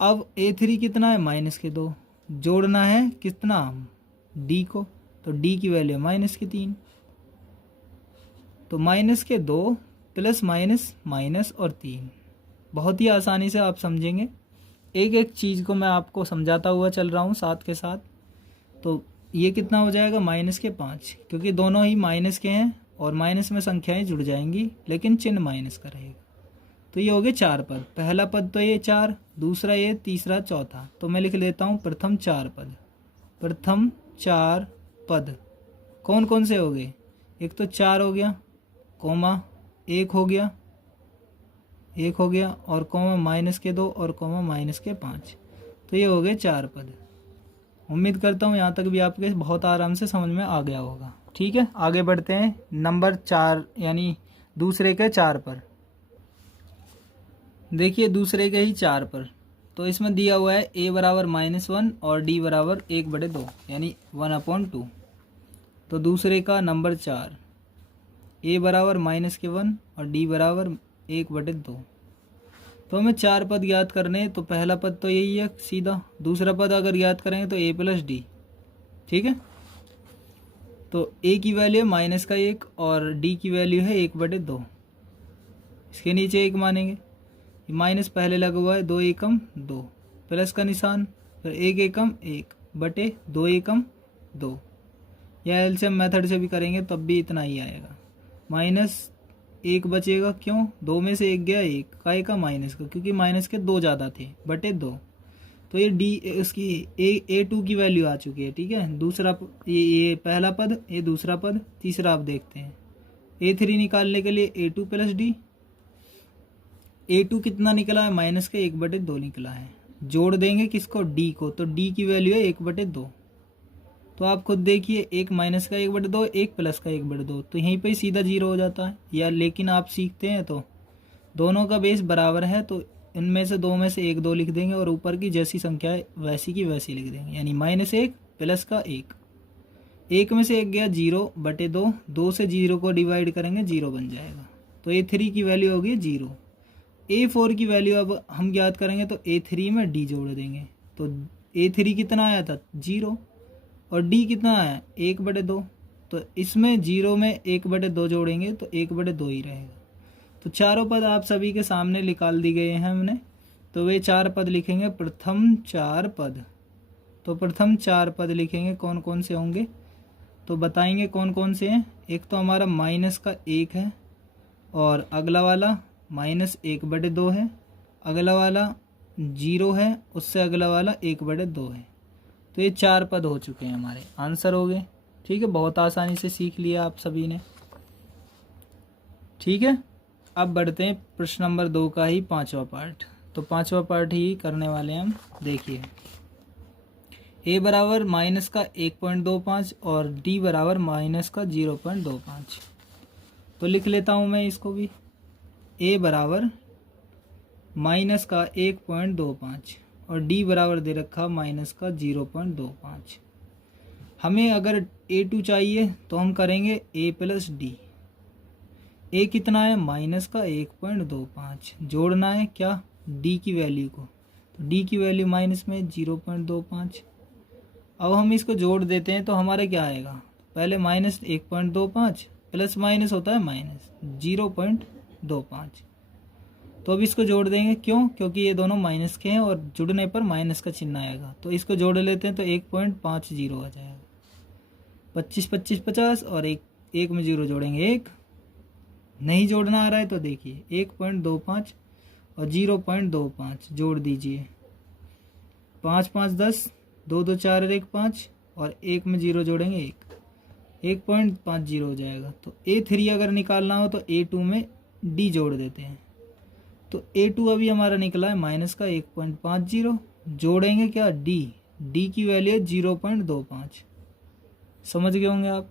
अब a3 कितना है? -2, जोड़ना है कितना? d को, तो d की वैल्यू है -3, तो -2 प्लस माइनस और 3। बहुत ही आसानी से आप समझेंगे। एक एक चीज़ को मैं आपको समझाता हुआ चल रहा हूँ साथ के साथ। तो ये कितना हो जाएगा? -5, क्योंकि दोनों ही माइनस के हैं और माइनस में संख्याएं जुड़ जाएंगी, लेकिन चिन्ह माइनस का रहेगा। तो ये हो गए 4 पद। पहला पद तो ये 4, दूसरा ये, तीसरा, चौथा। तो मैं लिख लेता हूँ प्रथम 4 पद। प्रथम 4 पद कौन कौन से हो गए? एक तो 4 हो गया, कोमा 1 हो गया, 1 हो गया, और कोमा -2 और कोमा -5। तो ये हो गए 4 पद। उम्मीद करता हूँ यहाँ तक भी आपके बहुत आराम से समझ में आ गया होगा। ठीक है, आगे बढ़ते हैं नंबर 4 यानी दूसरे के 4 पर। देखिए दूसरे के ही 4 पर, तो इसमें दिया हुआ है a बराबर -1 और d बराबर 1/2 यानी 1/2। तो दूसरे का नंबर 4, a बराबर -1 और d बराबर 1/2। तो हमें 4 पद ज्ञात करने हैं। तो पहला पद तो यही है सीधा, दूसरा पद अगर ज्ञात करेंगे तो a प्लस डी। ठीक है, तो a की वैल्यू है -1 और d की वैल्यू है 1/2। इसके नीचे 1 मानेंगे, माइनस पहले लगा हुआ है, 2 एकम 2, प्लस का निशान, फिर 1 एकम 1 बटे 2 एकम 2, या एलसीएम मेथड से भी करेंगे तब भी इतना ही आएगा। -1 बचेगा, क्यों? 2 में से 1 गया 1, काय का? माइनस का, क्योंकि माइनस के 2 ज़्यादा थे, बटे 2। तो ये डी इसकी a2 की वैल्यू आ चुकी है। ठीक है, दूसरा ये पहला पद, ये दूसरा पद, तीसरा आप देखते हैं A3 निकालने के लिए A2 प्लस डी। A2 कितना निकला है, माइनस का 1/2 निकला है। जोड़ देंगे किसको, D को, तो D की वैल्यू है 1/2। तो आप खुद देखिए, एक माइनस का 1/2, एक प्लस का 1/2, तो यहीं पे ही सीधा 0 हो जाता है। या लेकिन आप सीखते हैं तो दोनों का बेस बराबर है, तो इनमें से दो में से एक 2 लिख देंगे और ऊपर की जैसी संख्या है वैसी की वैसी लिख देंगे। यानी -1 प्लस का 1, 1 में से 1 गया 0/2, 2 से 0 को डिवाइड करेंगे 0 बन जाएगा। तो A3 की वैल्यू होगी 0। A4 की वैल्यू अब हम ज्ञात करेंगे, तो A3 में D जोड़ देंगे। तो A3 कितना आया था, 0, और D कितना आया, 1/2। तो इसमें 0 में 1/2 जोड़ेंगे तो 1/2 ही रहेगा। तो चारों पद आप सभी के सामने निकाल दी गए हैं हमने। तो वे 4 पद लिखेंगे, प्रथम 4 पद। तो प्रथम 4 पद लिखेंगे, कौन कौन से होंगे, तो बताएंगे कौन कौन से हैं। एक तो हमारा माइनस का 1 है, और अगला वाला -1/2 है, अगला वाला 0 है, उससे अगला वाला 1/2 है। तो ये 4 पद हो चुके हैं, हमारे आंसर हो गए। ठीक है, बहुत आसानी से सीख लिया आप सभी ने। ठीक है, अब बढ़ते हैं प्रश्न नंबर 2 का ही 5वां पार्ट। तो 5वां पार्ट ही करने वाले हैं हम। देखिए, A बराबर माइनस का 1.25 और D बराबर माइनस का 0.25। तो लिख लेता हूँ मैं इसको भी। A बराबर माइनस का 1.25 और D बराबर दे रखा माइनस का 0.25। हमें अगर A2 चाहिए तो हम करेंगे A प्लस डी। A कितना है, माइनस का 1.25, जोड़ना है क्या, D की वैल्यू को। तो D की वैल्यू माइनस में 0.25। अब हम इसको जोड़ देते हैं तो हमारे क्या आएगा, पहले -1.25 प्लस माइनस होता है माइनस 0.25। तो अब इसको जोड़ देंगे, क्यों, क्योंकि ये दोनों माइनस के हैं और जुड़ने पर माइनस का चिन्ह आएगा। तो इसको जोड़ लेते हैं तो 1.50 आ जाएगा। 25 25 50 और एक में 0 जोड़ेंगे 1। नहीं जोड़ना आ रहा है तो देखिए 1.25 और 0.25 जोड़ दीजिए। 5 5 10, 2 2 4 और 1 5, और 1 में 0 जोड़ेंगे 1.50 हो जाएगा। तो A3 अगर निकालना हो तो A2 में D जोड़ देते हैं। तो A2 अभी हमारा निकला है माइनस का 1.50, जोड़ेंगे क्या, D की वैल्यू है 0.25। समझ गए होंगे आप।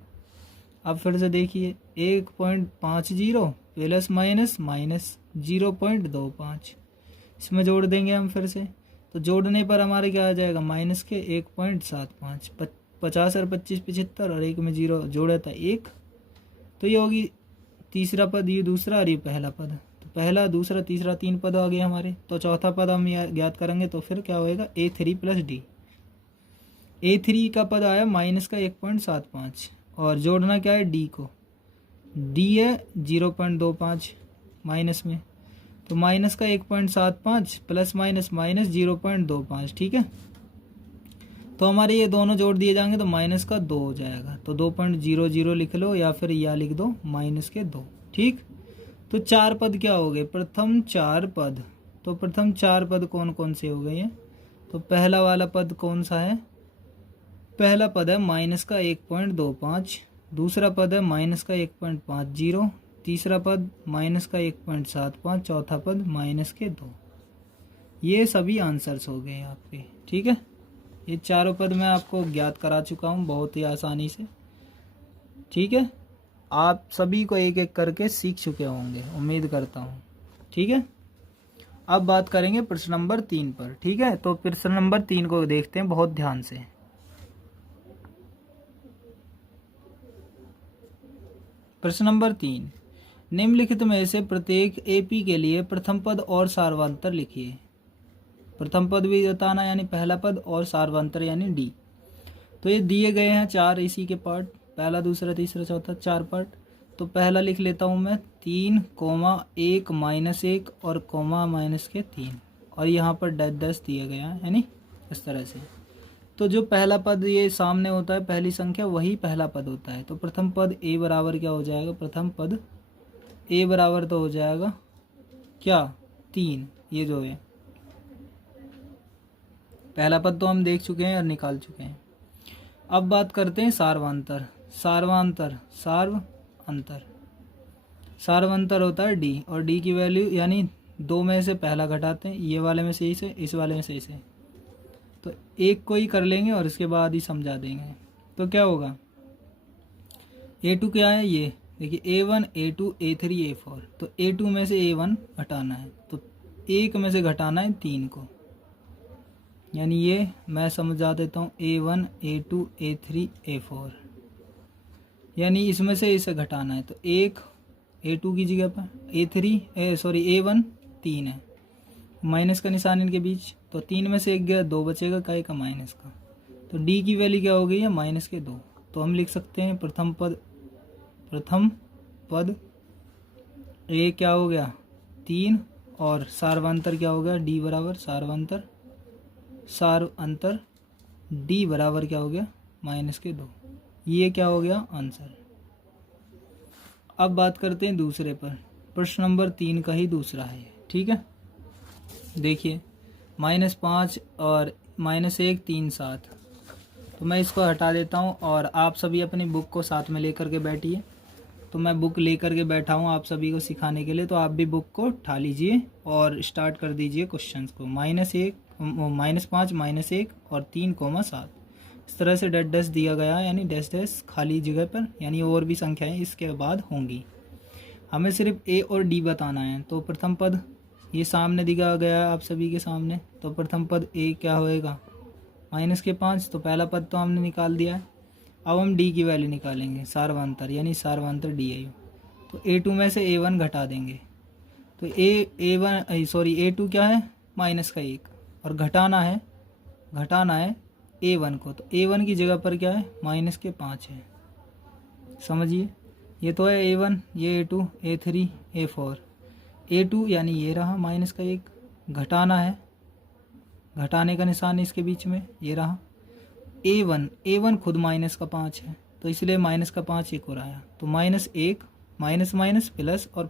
अब फिर से देखिए, 1.50 प्लस माइनस 0.25, इसमें जोड़ देंगे हम फिर से। तो जोड़ने पर हमारे क्या आ जाएगा, माइनस के 1.75, 50 और 25 75, और 1 में 0 जोड़ा था 1। तो ये होगी तीसरा पद, ये दूसरा और ये पहला पद। तो पहला दूसरा तीसरा 3 पद आ गए हमारे। तो चौथा पद हम ज्ञात करेंगे, तो फिर क्या होएगा, A3 प्लस डी। A3 का पद आया माइनस का 1.75, और जोड़ना क्या है, D को। D है 0.25 माइनस में, तो माइनस का 1.75 प्लस माइनस 0.25। ठीक है, तो हमारे ये दोनों जोड़ दिए जाएंगे तो माइनस का 2 हो जाएगा। तो 2.00 लिख लो, या फिर या लिख दो माइनस के 2। ठीक, तो 4 पद क्या हो गए, प्रथम 4 पद। तो प्रथम 4 पद कौन कौन से हो गए हैं, तो पहला वाला पद कौन सा है, पहला पद है माइनस का 1.25, दूसरा पद है माइनस का 1.50, तीसरा पद माइनस का 1.75, चौथा पद माइनस के 2। ये सभी आंसर्स हो गए आपके। ठीक है, ये चारों पद मैं आपको ज्ञात करा चुका हूँ बहुत ही आसानी से। ठीक है, आप सभी को एक एक करके सीख चुके होंगे, उम्मीद करता हूँ। ठीक है, अब बात करेंगे प्रश्न नंबर 3 पर। ठीक है, तो प्रश्न नंबर 3 को देखते हैं बहुत ध्यान से। प्रश्न नंबर 3, निम्नलिखित में से प्रत्येक AP के लिए प्रथम पद और सार्वंतर लिखिए। प्रथम पद भी बताना, यानी पहला पद, और सार्वंतर यानी D। तो ये दिए गए हैं 4 इसी के पार्ट, पहला दूसरा तीसरा चौथा 4 पार्ट। तो पहला लिख लेता हूँ मैं 3, 1 -1 और -3, और यहाँ पर डैश दिया गया है, यानी इस तरह से। तो जो पहला पद ये सामने होता है, पहली संख्या, वही पहला पद होता है। तो प्रथम पद A बराबर क्या हो जाएगा, प्रथम पद A बराबर तो हो जाएगा क्या, 3। ये जो है पहला पद तो हम देख चुके हैं और निकाल चुके हैं। अब बात करते हैं सार्वांतर। सार्व अंतर, सार्वंतर होता है डी, और डी की वैल्यू यानी दो में से पहला घटाते हैं, ये वाले में से इसे, इस वाले में से इसे, तो एक को ही कर लेंगे और इसके बाद ही समझा देंगे। तो क्या होगा, A2 क्या है, ये देखिए A1 A2 A3 A4, तो A2 में से A1 घटाना है, तो एक में से घटाना है 3 को, यानी ये मैं समझा देता हूँ A1 A2 A3 A4, यानी इसमें से इसे घटाना है, तो एक A2 की जगह पर A1 3 है, माइनस का निशान इनके बीच, तो 3 में से एक गया, 2 बचेगा, काय का माइनस का, तो D की वैल्यू क्या हो गई है, माइनस के 2। तो हम लिख सकते हैं प्रथम पद A क्या हो गया 3, और सार्वांतर क्या हो गया D बराबर सार्वांतर D बराबर क्या हो गया -2। ये क्या हो गया आंसर। अब बात करते हैं दूसरे पर, प्रश्न नंबर 3 का ही दूसरा है, ठीक है। देखिए -5 और -1 3 7, तो मैं इसको हटा देता हूँ और आप सभी अपनी बुक को साथ में लेकर के बैठिए। तो मैं बुक लेकर के बैठा हूँ आप सभी को सिखाने के लिए, तो आप भी बुक को उठा लीजिए और स्टार्ट कर दीजिए क्वेश्चंस को। -5 -1 और 3,7 इस तरह से डैश डैश दिया गया है, यानी डैश डैश खाली जगह पर, यानी और भी संख्याएं इसके बाद होंगी। हमें सिर्फ A और D बताना है। तो प्रथम पद ये सामने दिया गया है आप सभी के सामने, तो प्रथम पद A क्या होएगा -5, तो पहला पद तो हमने निकाल दिया है। अब हम D की वैल्यू निकालेंगे, सार्वांतर यानी सार्वांतर DI। तो A2 में से A1 घटा देंगे, तो A2 क्या है -1, और घटाना है A1 को, तो A1 की जगह पर क्या है -5 है। समझिए, ये तो है A1, ये A2 A3 A4, A2 यानी ये रहा -1, घटाना है, घटाने का निशान इसके बीच में ये रहा। A1 खुद -5 है, तो इसलिए -5 एक और आया, तो -1 माइनस प्लस और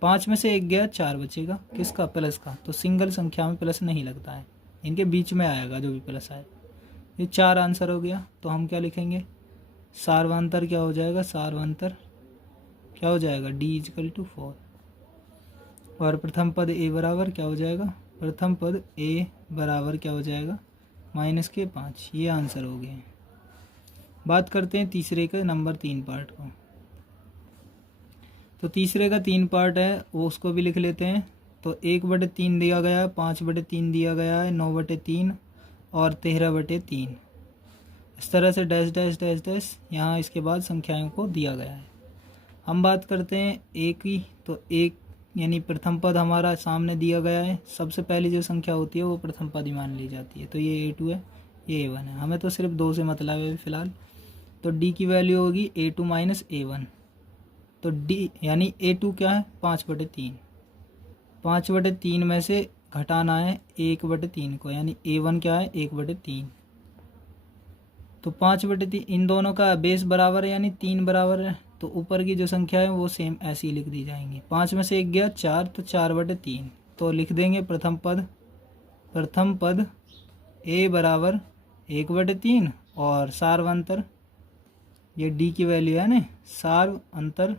5 में से एक गया, 4 बचेगा, किसका प्लस का। तो सिंगल संख्या में प्लस नहीं लगता है, इनके बीच में आएगा जो भी प्लस आए। ये 4 आंसर हो गया। तो हम क्या लिखेंगे, सार्वांतर क्या हो जाएगा, सार्वांतर क्या हो जाएगा D 4, और प्रथम पद A बराबर क्या हो जाएगा, प्रथम पद A बराबर क्या हो जाएगा -5। ये आंसर हो गए। बात करते हैं तीसरे का नंबर 3 पार्ट को। तो तीसरे का 3 पार्ट है, वो उसको भी लिख लेते हैं। तो 1/3 दिया गया है, 5/3 दिया गया है, 9/3 और 13/3, इस तरह से डैश डैश डैश डैश यहाँ इसके बाद संख्याओं को दिया गया है। हम बात करते हैं एक की, तो एक यानी प्रथम पद हमारा सामने दिया गया है, सबसे पहली जो संख्या होती है वो प्रथम पद ही मान ली जाती है। तो ये A2 है, ये A1 है, हमें तो सिर्फ 2 से मतलब है फिलहाल। तो D की वैल्यू होगी A2 -A1, तो D यानी A2 क्या है 5/3, 5/3 में से घटाना है 1/3 को, यानी A1 क्या है 1/3, तो 5/3 इन दोनों का बेस बराबर है, यानी 3 बराबर है, तो ऊपर की जो संख्या है वो सेम ऐसी लिख दी जाएंगी। 5 में से एक गया 4, तो 4/3, तो लिख देंगे प्रथम पद A बराबर 1/3, और सार्वांतर ये D की वैल्यू है ना, सार्वांतर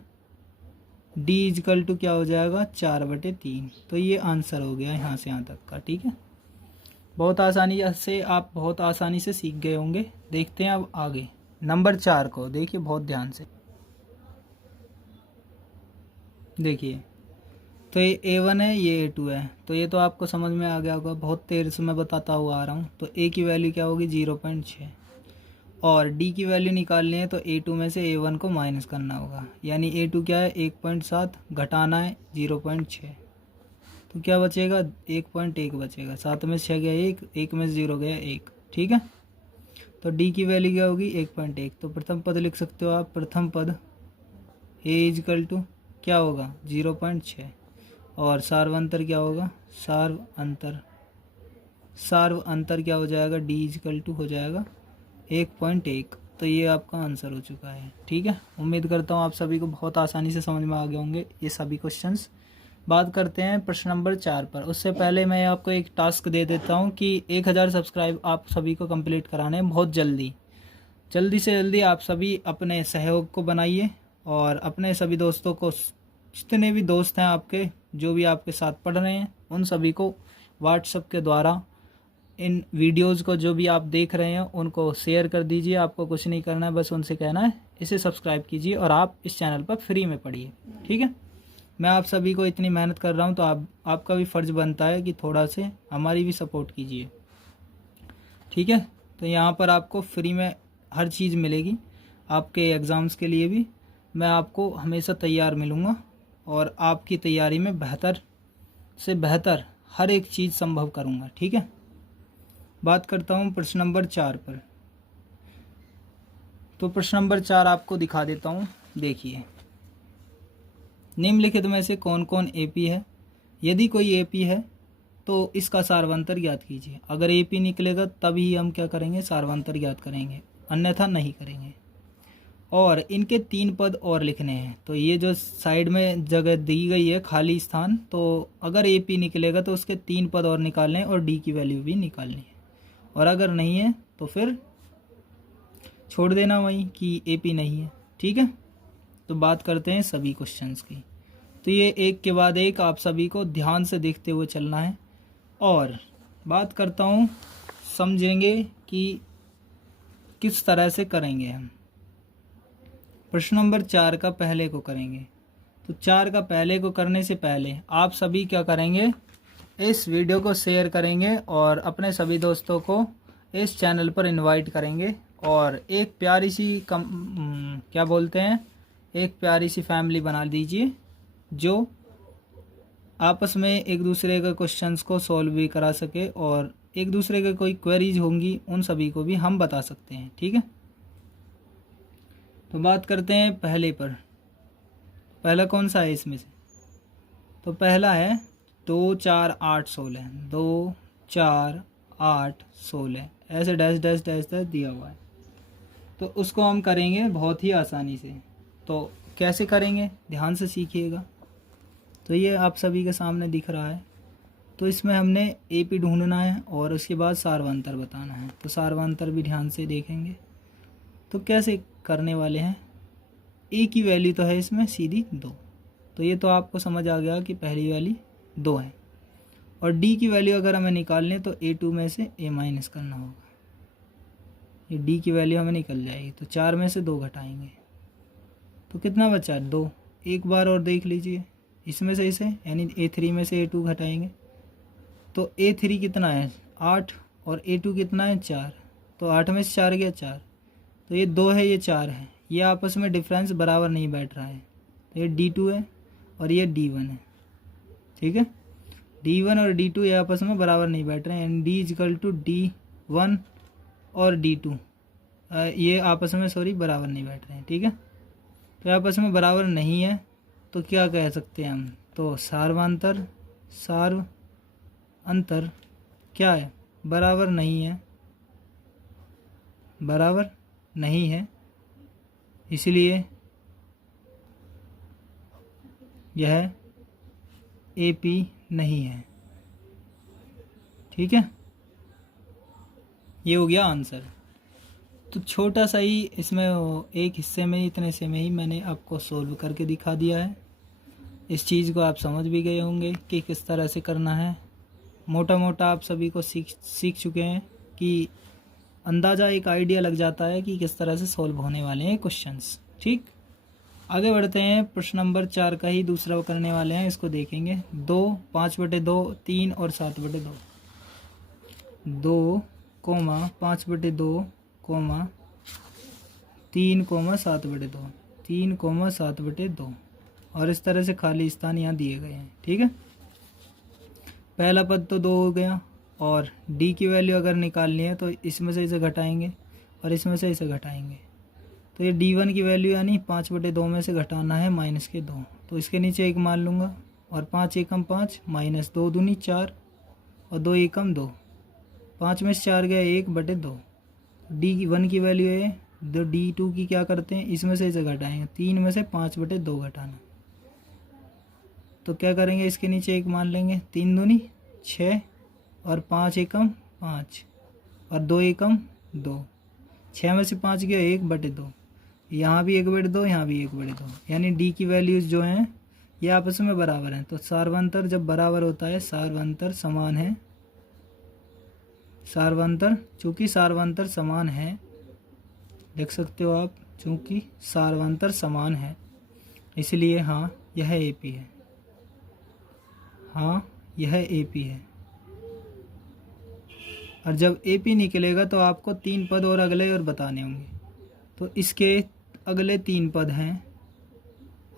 D क्या हो जाएगा 4/3। तो ये आंसर हो गया यहाँ से यहाँ तक का, ठीक है। बहुत आसानी से सीख गए होंगे। देखते हैं अब आगे नंबर 4 को, देखिए बहुत ध्यान से देखिए। तो ये A1 है, ये A2 है, तो ये तो आपको समझ में आ गया होगा, बहुत देर से मैं बताता हुआ आ रहा हूँ। तो A की वैल्यू क्या होगी 0.6, और D की वैल्यू निकालनी है, तो A2 में से A1 को माइनस करना होगा, यानी A2 क्या है 1.7, घटाना है 0.6, तो क्या बचेगा 1.1 बचेगा। 7 में 6 गया 1 में 0 गया 1, ठीक है। तो D की वैल्यू क्या होगी 1.1, तो प्रथम पद लिख सकते हो आप, प्रथम पद A क्या होगा 0.6, और सार्वांतर क्या होगा, सार्वांतर क्या हो जाएगा D हो जाएगा 1.1। तो ये आपका आंसर हो चुका है, ठीक है। उम्मीद करता हूँ आप सभी को बहुत आसानी से समझ में आ गए होंगे ये सभी क्वेश्चंस। बात करते हैं प्रश्न नंबर 4 पर। उससे पहले मैं आपको एक टास्क दे देता हूँ कि 1000 सब्सक्राइब आप सभी को कंप्लीट कराने हैं बहुत जल्दी से जल्दी। आप सभी अपने सहयोग को बनाइए और अपने सभी दोस्तों को, जितने भी दोस्त हैं आपके जो भी आपके साथ पढ़ रहे हैं, उन सभी को व्हाट्सएप के द्वारा इन वीडियोज़ को जो भी आप देख रहे हैं उनको शेयर कर दीजिए। आपको कुछ नहीं करना है, बस उनसे कहना है इसे सब्सक्राइब कीजिए और आप इस चैनल पर फ्री में पढ़िए। ठीक है, मैं आप सभी को इतनी मेहनत कर रहा हूँ तो आपका भी फ़र्ज़ बनता है कि थोड़ा से हमारी भी सपोर्ट कीजिए। ठीक है, तो यहाँ पर आपको फ्री में हर चीज़ मिलेगी। आपके एग्ज़ाम्स के लिए भी मैं आपको हमेशा तैयार मिलूँगा और आपकी तैयारी में बेहतर से बेहतर हर एक चीज़ संभव करूँगा। ठीक है, बात करता हूँ प्रश्न नंबर 4 पर। तो प्रश्न नंबर 4 आपको दिखा देता हूँ। देखिए, निम्नलिखित में से कौन कौन एपी है? यदि कोई एपी है तो इसका सार्वंतर ज्ञात कीजिए। अगर एपी निकलेगा तभी हम क्या करेंगे, सार्वंतर ज्ञात करेंगे, अन्यथा नहीं करेंगे। और इनके 3 पद और लिखने हैं। तो ये जो साइड में जगह दी गई है खाली स्थान, तो अगर एपी निकलेगा तो उसके 3 पद और निकालने हैं और डी की वैल्यू भी निकालनी है। और अगर नहीं है तो फिर छोड़ देना वहीं कि एपी नहीं है। ठीक है, तो बात करते हैं सभी क्वेश्चंस की। तो ये एक के बाद एक आप सभी को ध्यान से देखते हुए चलना है। और बात करता हूँ, समझेंगे कि किस तरह से करेंगे हम। प्रश्न नंबर 4 का पहले को करेंगे। तो 4 का पहले को करने से पहले आप सभी क्या करेंगे, इस वीडियो को शेयर करेंगे और अपने सभी दोस्तों को इस चैनल पर इनवाइट करेंगे और एक प्यारी सी क्या बोलते हैं, एक प्यारी सी फैमिली बना दीजिए जो आपस में एक दूसरे के क्वेश्चंस को सॉल्व भी करा सके और एक दूसरे के कोई क्वेरीज होंगी उन सभी को भी हम बता सकते हैं। ठीक है, तो बात करते हैं पहले पर। पहला कौन सा है इसमें से? तो पहला है 2 4 8 16, 2 4 8 16, ऐसे डैश डैश डैश डैश दिया हुआ है। तो उसको हम करेंगे बहुत ही आसानी से। तो कैसे करेंगे, ध्यान से सीखिएगा। तो ये आप सभी के सामने दिख रहा है। तो इसमें हमने एपी ढूंढना है और उसके बाद सार्वंतर बताना है। तो सार्वंतर भी ध्यान से देखेंगे। तो कैसे करने वाले हैं, ए की वैल्यू तो है इसमें सीधी 2, तो ये तो आपको समझ आ गया कि पहली वाली 2 है। और डी की वैल्यू अगर हमें निकालनी तो A2 में से A माइनस करना होगा। ये डी की वैल्यू हमें निकल जाएगी। तो 4 में से 2 घटाएंगे तो कितना बचा, 2। एक बार और देख लीजिए, इसमें से इसे यानी A3 में से A2 घटाएंगे तो A3 कितना है 8 और A2 कितना है 4। तो 8 में से 4 गया 4, तो ये 2 है ये 4 है, ये आपस में डिफरेंस बराबर नहीं बैठ रहा है। तो ये D2 है और ये D1 है। ठीक है, D1 और D2 ये आपस में बराबर नहीं बैठ रहे हैं, and D is equal to D1 और D2 ये आपस में बराबर नहीं बैठ रहे हैं। ठीक है, तो आपस में बराबर नहीं है तो क्या कह सकते हैं हम, तो सार्वंतर अंतर क्या है, बराबर नहीं है, बराबर नहीं है, इसलिए यह एपी नहीं है। ठीक है, ये हो गया आंसर। तो छोटा सा ही इसमें एक हिस्से में इतने से में ही मैंने आपको सोल्व करके दिखा दिया है। इस चीज़ को आप समझ भी गए होंगे कि किस तरह से करना है। मोटा मोटा आप सभी को सीख चुके हैं कि अंदाज़ा एक आइडिया लग जाता है कि किस तरह से सॉल्व होने वाले हैं क्वेश्चंस। ठीक, आगे बढ़ते हैं। प्रश्न नंबर 4 का ही दूसरा करने वाले हैं, इसको देखेंगे। 2 5/2 3 और 7/2, 2 5/2 3 7/2, 3 7/2 और इस तरह से खाली स्थान यहाँ दिए गए हैं। ठीक है, पहला पद तो 2 हो गया और डी की वैल्यू अगर निकालनी है तो इसमें से इसे घटाएंगे और इसमें से इसे घटाएंगे। तो ये D1 की वैल्यू यानी 5/2 में से घटाना है -2, तो इसके नीचे 1 मान लूँगा और 5 एकम 5 -2 दूनी 4 और 2 एकम 2, 5 में से 4 गया 1/2। D1 की वैल्यू है, तो D2 की क्या करते हैं, इसमें से इसे घटाएंगे, 3 में से 5/2 घटाना। तो क्या करेंगे, इसके नीचे 1 मान लेंगे, 3 दूनी 6 और 5 एकम 5 और 2 एकम 2, 6 में से 5 गया 1/2। यहाँ भी 1/2, यहाँ भी 1/2, यानी डी की वैल्यूज़ जो हैं ये आपस में बराबर हैं। तो सार्वंतर जब बराबर होता है, सार्वंतर समान है, सार्वंतर चूँकि सार्वंतर समान है, देख सकते हो आप, चूँकि सार्वंतर समान है इसलिए हाँ यह AP है, हाँ यह AP है। और जब AP निकलेगा तो आपको 3 पद और अगले और बताने होंगे। तो इसके अगले 3 पद हैं,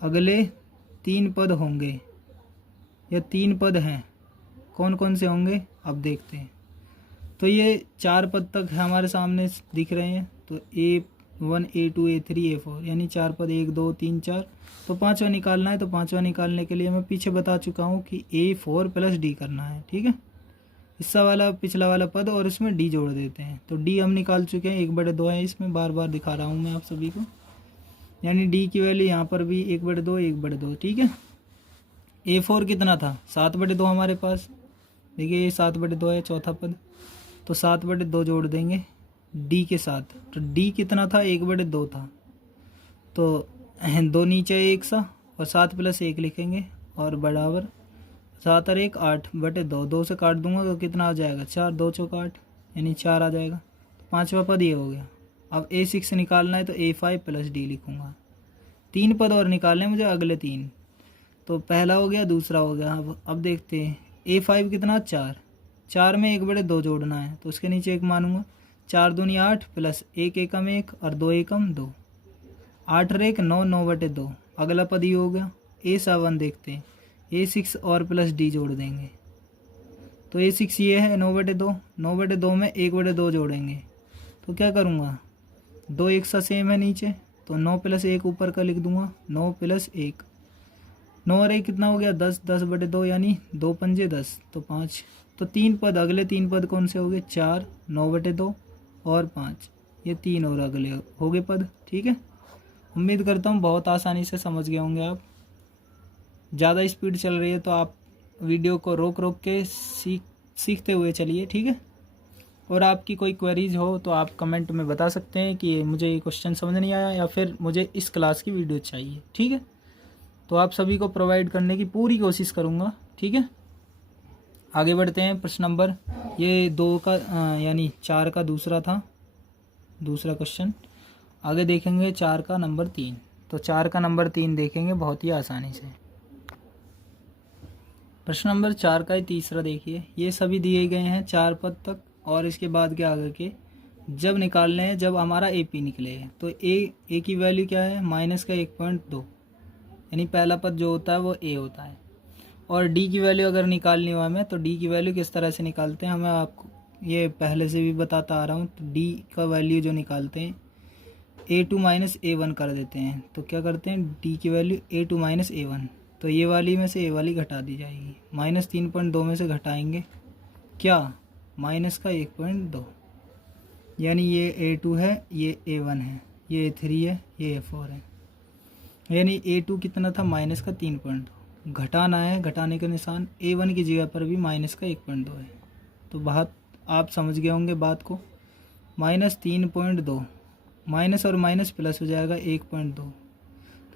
अगले 3 पद होंगे या 3 पद हैं, कौन कौन से होंगे अब देखते हैं। तो ये 4 पद तक हमारे सामने दिख रहे हैं। तो A1 A2 A3 A4 यानी 4 पद, 1 2 3 4। तो 5वां निकालना है। तो 5वां निकालने के लिए मैं पीछे बता चुका हूँ कि A4 + D करना है, ठीक है। हिस्सा वाला पिछला वाला पद और इसमें D जोड़ देते हैं। तो D हम निकाल चुके हैं, 1/2 है, इसमें बार बार दिखा रहा हूँ मैं आप सभी को। यानी D की वैल्यू यहाँ पर भी 1/2 1/2, ठीक है। A4 कितना था, 7/2 हमारे पास, देखिए ये 7/2 है चौथा पद। तो 7/2 जोड़ देंगे D के साथ। तो D कितना था, 1/2 था। तो 2 नीचे 1 सा और 7 + 1 लिखेंगे और बराबर 7 और 1 8/2, 2 से काट दूंगा तो कितना आ जाएगा, 4, 2 चौक 8 यानी 4 आ जाएगा। तो 5वां पद ये हो गया। अब A6 निकालना है तो A5 + D लिखूँगा। 3 पद और निकालने हैं मुझे, अगले 3। तो पहला हो गया, दूसरा हो गया। अब देखते हैं A5 कितना, 4, 4 में 1/2 जोड़ना है तो उसके नीचे 1 मानूंगा। 4 दूनी 8 + 1 एकम 1 और 2 एकम 2, 8 और 1 9, 9/2। अगला पद ही हो गया। A7 देखते हैं, A6 और + D जोड़ देंगे। तो A6 ये है 9/2, 9/2 में 1/2 जोड़ेंगे। तो क्या करूँगा, 2 एक सा सेम है नीचे, तो 9 + 1 ऊपर का लिख दूंगा, 9 + 1, 9 और 1 कितना हो गया, 10, 10/2 यानी 2 पंजे 10, तो 5। तो 3 पद, अगले 3 पद कौन से हो गए, 4, 9/2 और 5, ये 3 और अगले हो गए पद, ठीक है। उम्मीद करता हूँ बहुत आसानी से समझ गए होंगे आप। ज़्यादा स्पीड चल रही है तो आप वीडियो को रोक रोक के सीखते हुए चलिए, ठीक है। और आपकी कोई क्वेरीज हो तो आप कमेंट में बता सकते हैं कि मुझे ये क्वेश्चन समझ नहीं आया या फिर मुझे इस क्लास की वीडियो चाहिए, ठीक है। तो आप सभी को प्रोवाइड करने की पूरी कोशिश करूँगा, ठीक है। आगे बढ़ते हैं। प्रश्न नंबर ये 2 का यानी 4 का दूसरा था, दूसरा क्वेश्चन। आगे देखेंगे 4 का नंबर 3। तो 4 का नंबर 3 देखेंगे बहुत ही आसानी से। प्रश्न नंबर 4 का ही तीसरा देखिए, ये सभी दिए गए हैं 4 पद तक और इसके बाद के आगे के जब निकालने हैं, जब हमारा AP निकले। तो A की वैल्यू क्या है, -1.2, यानी पहला पद जो होता है वो A होता है। और D की वैल्यू अगर निकालनी हो हमें, तो D की वैल्यू किस तरह से निकालते हैं, हमें आपको ये पहले से भी बताता आ रहा हूँ। तो D का वैल्यू जो निकालते हैं A2 - A1 कर देते हैं। तो क्या करते हैं, D की वैल्यू A2 - A1, तो ये वाली में से ये वाली घटा दी जाएगी। -3.2 में से घटाएंगे क्या, माइनस का 1.2, यानी ये A2 है, ये A1 है, ये A3 है, ये A4 है। यानी A2 कितना था, -3.2, घटाना है, घटाने का निशान A1 की जगह पर भी -1.2 है। तो बात आप समझ गए होंगे बात को। -3.2, माइनस और माइनस प्लस हो जाएगा 1.2।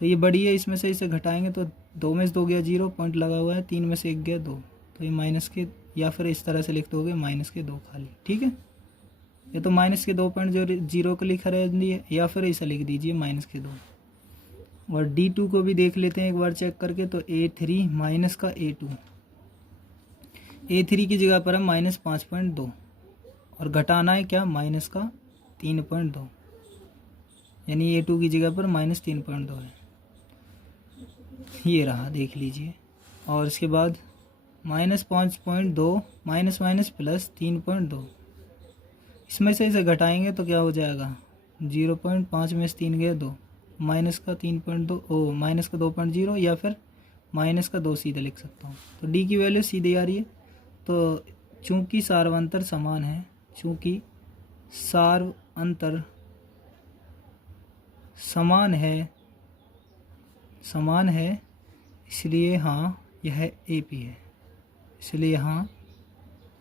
तो ये बड़ी है, इसमें से इसे घटाएंगे तो 2 में से 2 गया 0, पॉइंट लगा हुआ है, 3 में से 1 गया 2, तो ये माइनस के, या फिर इस तरह से लिख दोगे -2 खाली, ठीक है। ये तो -2 पॉइंट जो 0 को लिखा रह दिए, या फिर ऐसा लिख दीजिए -2। और D2 को भी देख लेते हैं एक बार चेक करके। तो A3 माइनस का A2, A3 की जगह पर है -5.2 और घटाना है क्या, -3.2, यानी A2 की जगह पर -3.2 है, ये रहा, देख लीजिए। और इसके बाद -5.2 माइनस माइनस प्लस 3.2, इसमें से इसे घटाएंगे तो क्या हो जाएगा, 0.5 में से 3 गया 2, माइनस का 3.2, माइनस का 2.0, या फिर माइनस का 2 सीधे लिख सकता हूँ। तो D की वैल्यू सीधे आ रही है। तो चूंकि सार्वंतर समान है, चूंकि सार्वंतर समान है, इसलिए हाँ यह AP है, इसलिए हाँ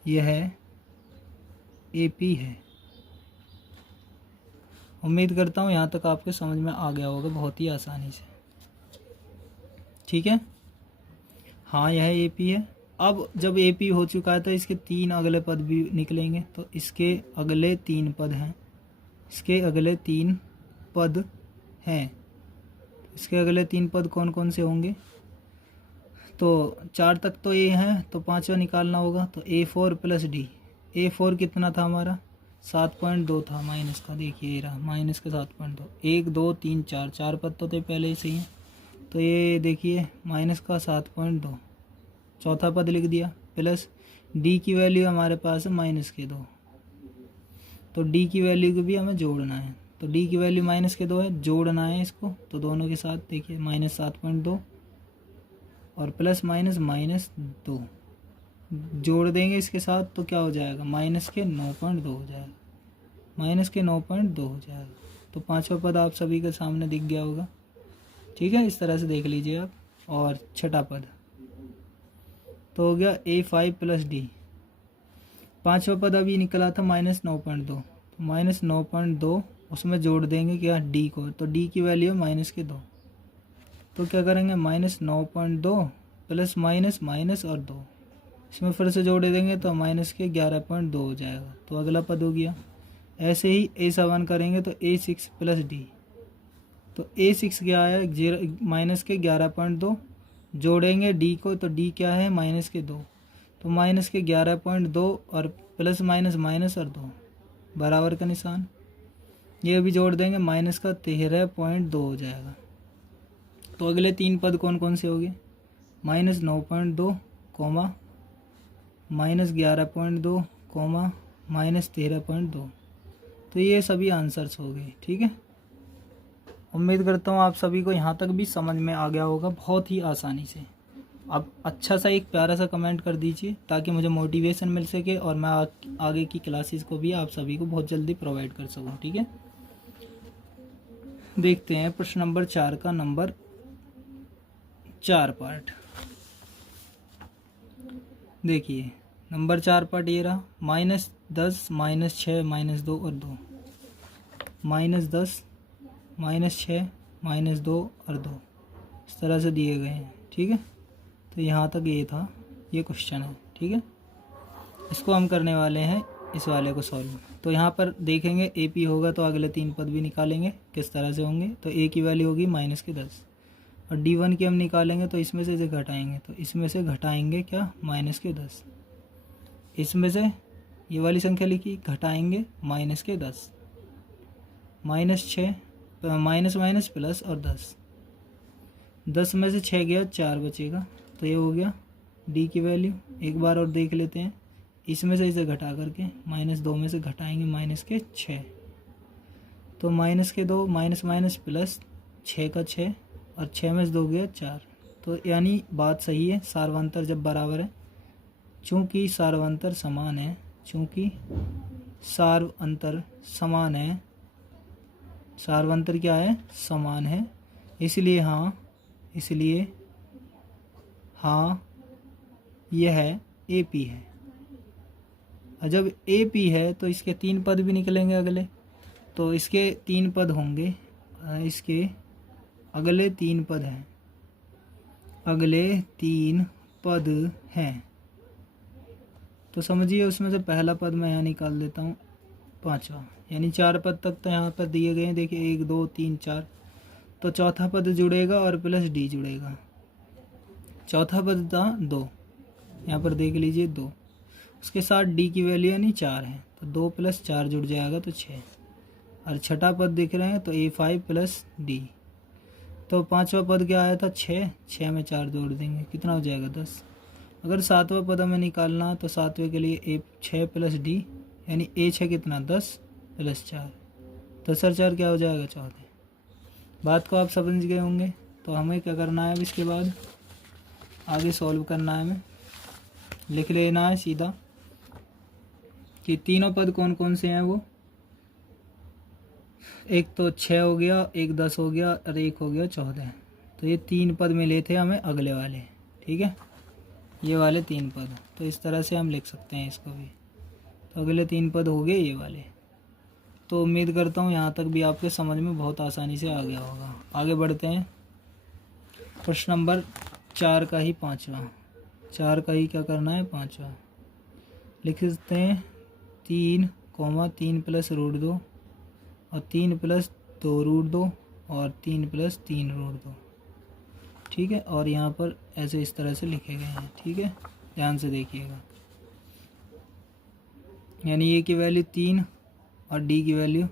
यह AP है। उम्मीद करता हूँ यहाँ तक आपके समझ में आ गया होगा बहुत ही आसानी से। ठीक है, हाँ यह ए पी है। अब जब ए पी हो चुका है तो इसके 3 अगले पद भी निकलेंगे। तो इसके अगले 3 पद हैं, इसके अगले 3 पद हैं। इसके अगले 3 पद कौन कौन से होंगे? तो 4 तक तो ए हैं, तो 5वां निकालना होगा। तो A4 प्लस डी। A4 कितना था हमारा? 7.2 था माइनस का, देखिए ये रहा माइनस का 7.2। 1 2 3 4, 4 पद तो थे पहले ही सही हैं। तो ये देखिए माइनस का 7.2, चौथा पद लिख दिया। प्लस डी की वैल्यू हमारे पास है -2, तो डी की वैल्यू को भी हमें जोड़ना है। तो डी की वैल्यू -2 है, जोड़ना है इसको। तो दोनों के साथ देखिए -7.2 और प्लस -2 जोड़ देंगे इसके साथ, तो क्या हो जाएगा? -9.2 हो जाएगा, -9.2 हो जाएगा। तो 5वां पद आप सभी के सामने दिख गया होगा। ठीक है, इस तरह से देख लीजिए आप। और छठा पद तो हो गया A5 प्लस डी। 5वां पद अभी निकला था -9.2, तो -9.2 उसमें जोड़ देंगे क्या? डी को। तो डी की वैल्यू है -2, तो क्या करेंगे? -9.2 प्लस माइनस और 2, इसमें फिर से जोड़ देंगे तो -11.2 हो जाएगा। तो अगला पद हो गया। ऐसे ही A7 करेंगे तो A6 प्लस डी। तो A6 क्या है? -11.2 जोड़ेंगे डी को, तो डी क्या है? -2, तो -11.2 और प्लस माइनस और 2 बराबर का निशान। ये भी जोड़ देंगे, -13.2 हो जाएगा। तो अगले 3 पद कौन कौन से हो गए? -9.2, -11.2, -13.2। तो ये सभी आंसर्स हो गए। ठीक है, उम्मीद करता हूँ आप सभी को यहाँ तक भी समझ में आ गया होगा बहुत ही आसानी से। आप अच्छा सा एक प्यारा सा कमेंट कर दीजिए ताकि मुझे मोटिवेशन मिल सके और मैं आगे की क्लासेस को भी आप सभी को बहुत जल्दी प्रोवाइड कर सकूँ। ठीक है, देखते हैं प्रश्न नंबर 4 का नंबर 4 पार्ट। देखिए नंबर 4 पार्ट ये रहा, -10, -6, -2 और 2। -10, -6, -2 और 2 इस तरह से दिए गए हैं। ठीक है, तो यहाँ तक ये था, ये क्वेश्चन है। ठीक है, इसको हम करने वाले हैं इस वाले को सॉल्व। तो यहाँ पर देखेंगे ए पी होगा तो अगले 3 पद भी निकालेंगे किस तरह से होंगे। तो ए की वैल्यू होगी -10 और D1 की हम निकालेंगे तो इसमें से घटाएंगे, तो इसमें से घटाएंगे क्या? -10। इसमें से ये वाली संख्या लिखी, घटाएंगे -10, -6 माइनस प्लस और 10 में से 6 गया, 4 बचेगा। तो ये हो गया डी की वैल्यू। एक बार और देख लेते हैं, इसमें से इसे घटा करके -2 में से घटाएंगे -6, तो -2 माइनस प्लस 6 का 6 और 6 में से 2 गया 4। तो यानी बात सही है, सार्वंतर जब बराबर है, चूँकि सार्वंतर समान है, सार्वंतर क्या है? समान है। इसलिए हाँ यह ए पी है। और जब ए पी है तो इसके 3 पद भी निकलेंगे अगले। तो इसके 3 पद होंगे, इसके अगले 3 पद हैं, तो समझिए उसमें से पहला पद मैं यहाँ निकाल देता हूँ 5वां, यानी 4 पद तक तो यहाँ पर दिए गए हैं। देखिए 1 2 3 4, तो चौथा पद जुड़ेगा और प्लस डी जुड़ेगा। चौथा पद था 2, यहाँ पर देख लीजिए 2, उसके साथ डी की वैल्यू यानी 4 है, तो 2 + 4 जुड़ जाएगा तो 6। और छठा पद दिख रहे हैं तो A5 प्लस डी। तो 5वां पद क्या आया था? 6 में 4 जोड़ देंगे, कितना हो जाएगा? 10। अगर 7वां पद हमें निकालना तो 7वें के लिए 6 प्लस डी, यानी A6 कितना? 10 + 4, 10 और 4 क्या हो जाएगा? 14। बात को आप समझ गए होंगे। तो हमें क्या करना है अब इसके बाद आगे सॉल्व करना है, हमें लिख लेना है सीधा कि तीनों पद कौन कौन से हैं। वो एक तो 6 हो गया, एक 10 हो गया और एक हो गया 14। तो ये 3 पद मिले थे हमें अगले वाले। ठीक है, ये वाले 3 पद, तो इस तरह से हम लिख सकते हैं इसको भी। तो अगले 3 पद हो गए ये वाले। तो उम्मीद करता हूँ यहाँ तक भी आपके समझ में बहुत आसानी से आ गया होगा। आगे बढ़ते हैं, प्रश्न नंबर 4 का ही 5वां, 4 का ही क्या करना है 5वां। लिख सकते हैं 3 प्लस रूट 2 और 3 प्लस 2 रूट 2 और 3 प्लस 3 रूट 2। ठीक है, और यहाँ पर ऐसे इस तरह से लिखे गए हैं। ठीक है, ध्यान से देखिएगा। यानी ए की वैल्यू 3 और डी की वैल्यू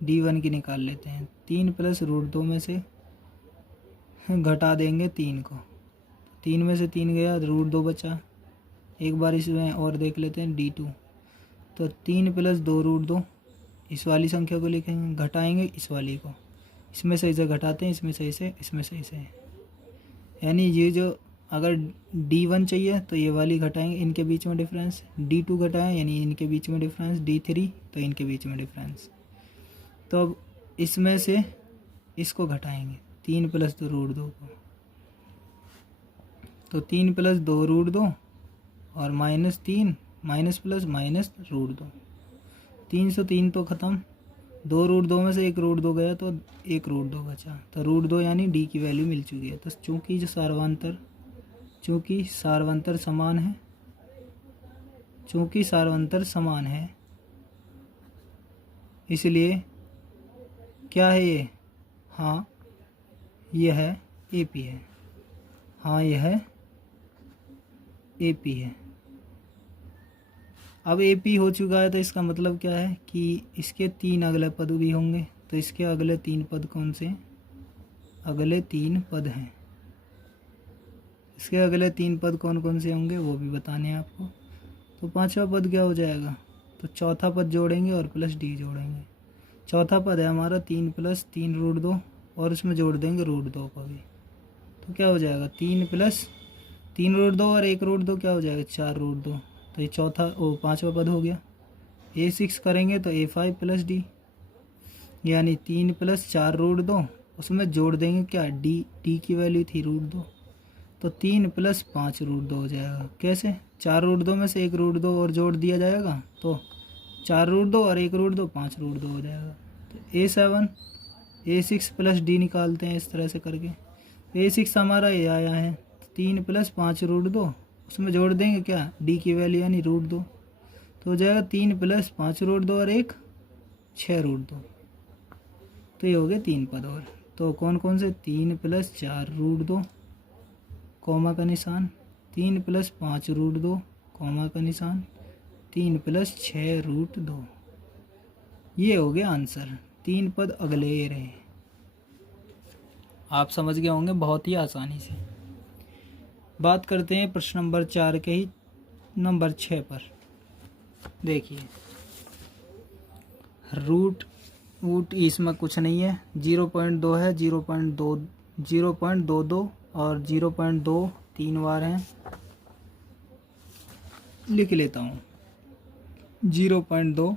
D1 की निकाल लेते हैं। 3 प्लस रूट 2 में से घटा देंगे 3 को, 3 में से 3 गया, रूट 2 बचा। एक बार इसमें और देख लेते हैं D2। तो 3 प्लस 2 रूट 2, इस वाली संख्या को लिखेंगे, घटाएंगे इस वाली को, इसमें सही से घटाते हैं, इसमें सही से, इसमें सही से। यानी ये जो अगर D1 चाहिए तो ये वाली घटाएंगे, इनके बीच में डिफरेंस। D2 घटाएं यानी इनके बीच में डिफरेंस। D3 तो इनके बीच में डिफरेंस। तो अब इसमें से इसको घटाएंगे 3 प्लस 2 रूट 2 को, तो 3 प्लस 2 रूट 2 और -3 माइनस प्लस माइनस रूट 2। 303 तो ख़त्म, 2 रूट 2 में से 1 रूट 2 गया तो 1 रूट 2 बचा। तो रूट 2 यानी डी की वैल्यू मिल चुकी है। तो चूँकि सार्वंतर समान है, चूँकि सार्वंतर समान है, इसलिए क्या है ये, हाँ यह ए पी है, हाँ यह ए पी है। अब ए पी हो चुका है तो इसका मतलब क्या है कि इसके 3 अगले पद भी होंगे। तो इसके अगले 3 पद कौन से, अगले 3 पद हैं। इसके अगले 3 पद कौन कौन से होंगे वो भी बताने हैं आपको। तो 5वां पद क्या हो जाएगा, तो चौथा पद जोड़ेंगे और प्लस डी जोड़ेंगे। चौथा पद है हमारा 3 प्लस 3 रूट 2 और उसमें जोड़ देंगे रूट 2 को भी। तो क्या हो जाएगा 3 प्लस 3 रूट 2 और 1 रूट 2 क्या हो जाएगा 4 रूट 2। तो ये 5वां पद हो गया। A6 करेंगे तो A5 प्लस डी, यानी 3 प्लस 4 रूट 2, उसमें जोड़ देंगे क्या डी की वैल्यू थी रूट 2, तो 3 प्लस 5 रूट 2 हो जाएगा। कैसे, 4 रूट 2 में से 1 रूट 2 और जोड़ दिया जाएगा तो 4 रूट 2 और 1 रूट 2 5 रूट 2 हो जाएगा। तो A7 A6 प्लस डी निकालते हैं इस तरह से करके। A6 हमारा ये आया है 3 प्लस 5 रूट 2, उसमें जोड़ देंगे क्या डी की वैल्यू यानी रूट 2, तो हो जाएगा 3 प्लस 5 रूट 2 और 1 6 रूट 2। तो ये हो गए 3 पद। और तो कौन कौन से, 3 प्लस 4 रूट 2 कॉमा का निशान, 3 प्लस 5 रूट 2 कॉमा का निशान, 3 प्लस 6 रूट 2। ये हो गया आंसर। 3 पद अगले रहे, आप समझ गए होंगे बहुत ही आसानी से। बात करते हैं प्रश्न नंबर 4 के ही नंबर 6 पर। देखिए रूट इसमें कुछ नहीं है, 0.2 है, 0.22 और 0.2 3 बार हैं। लिख लेता हूँ 0.2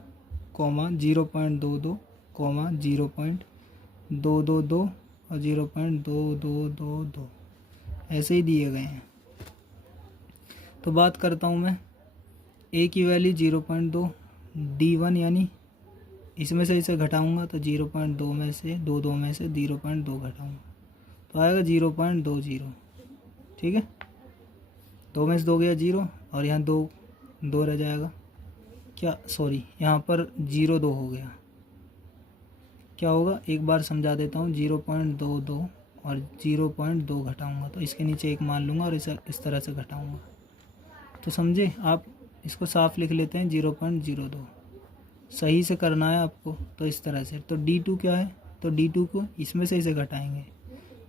कॉमा 0.22 कॉमा 0.222 और 0.2222 ऐसे ही दिए गए हैं। तो बात करता हूँ मैं, ए की वैल्यू 0.2, D1 यानी इसमें से इसे घटाऊंगा तो 0.2 में से 2 में से 0.2 घटाऊंगा तो आएगा 0.20। ठीक है, 2 में से 2 गया 0 और यहाँ 2 रह जाएगा, क्या सॉरी यहाँ पर 0.2 हो गया। क्या होगा एक बार समझा देता हूँ, 0.22 और 0.2 घटाऊंगा तो इसके नीचे 1 मान लूँगा और इसे इस तरह से घटाऊंगा। तो समझे आप, इसको साफ लिख लेते हैं 0.02। सही से करना है आपको तो इस तरह से। तो D2 क्या है, तो D2 को इसमें से इसे घटाएंगे,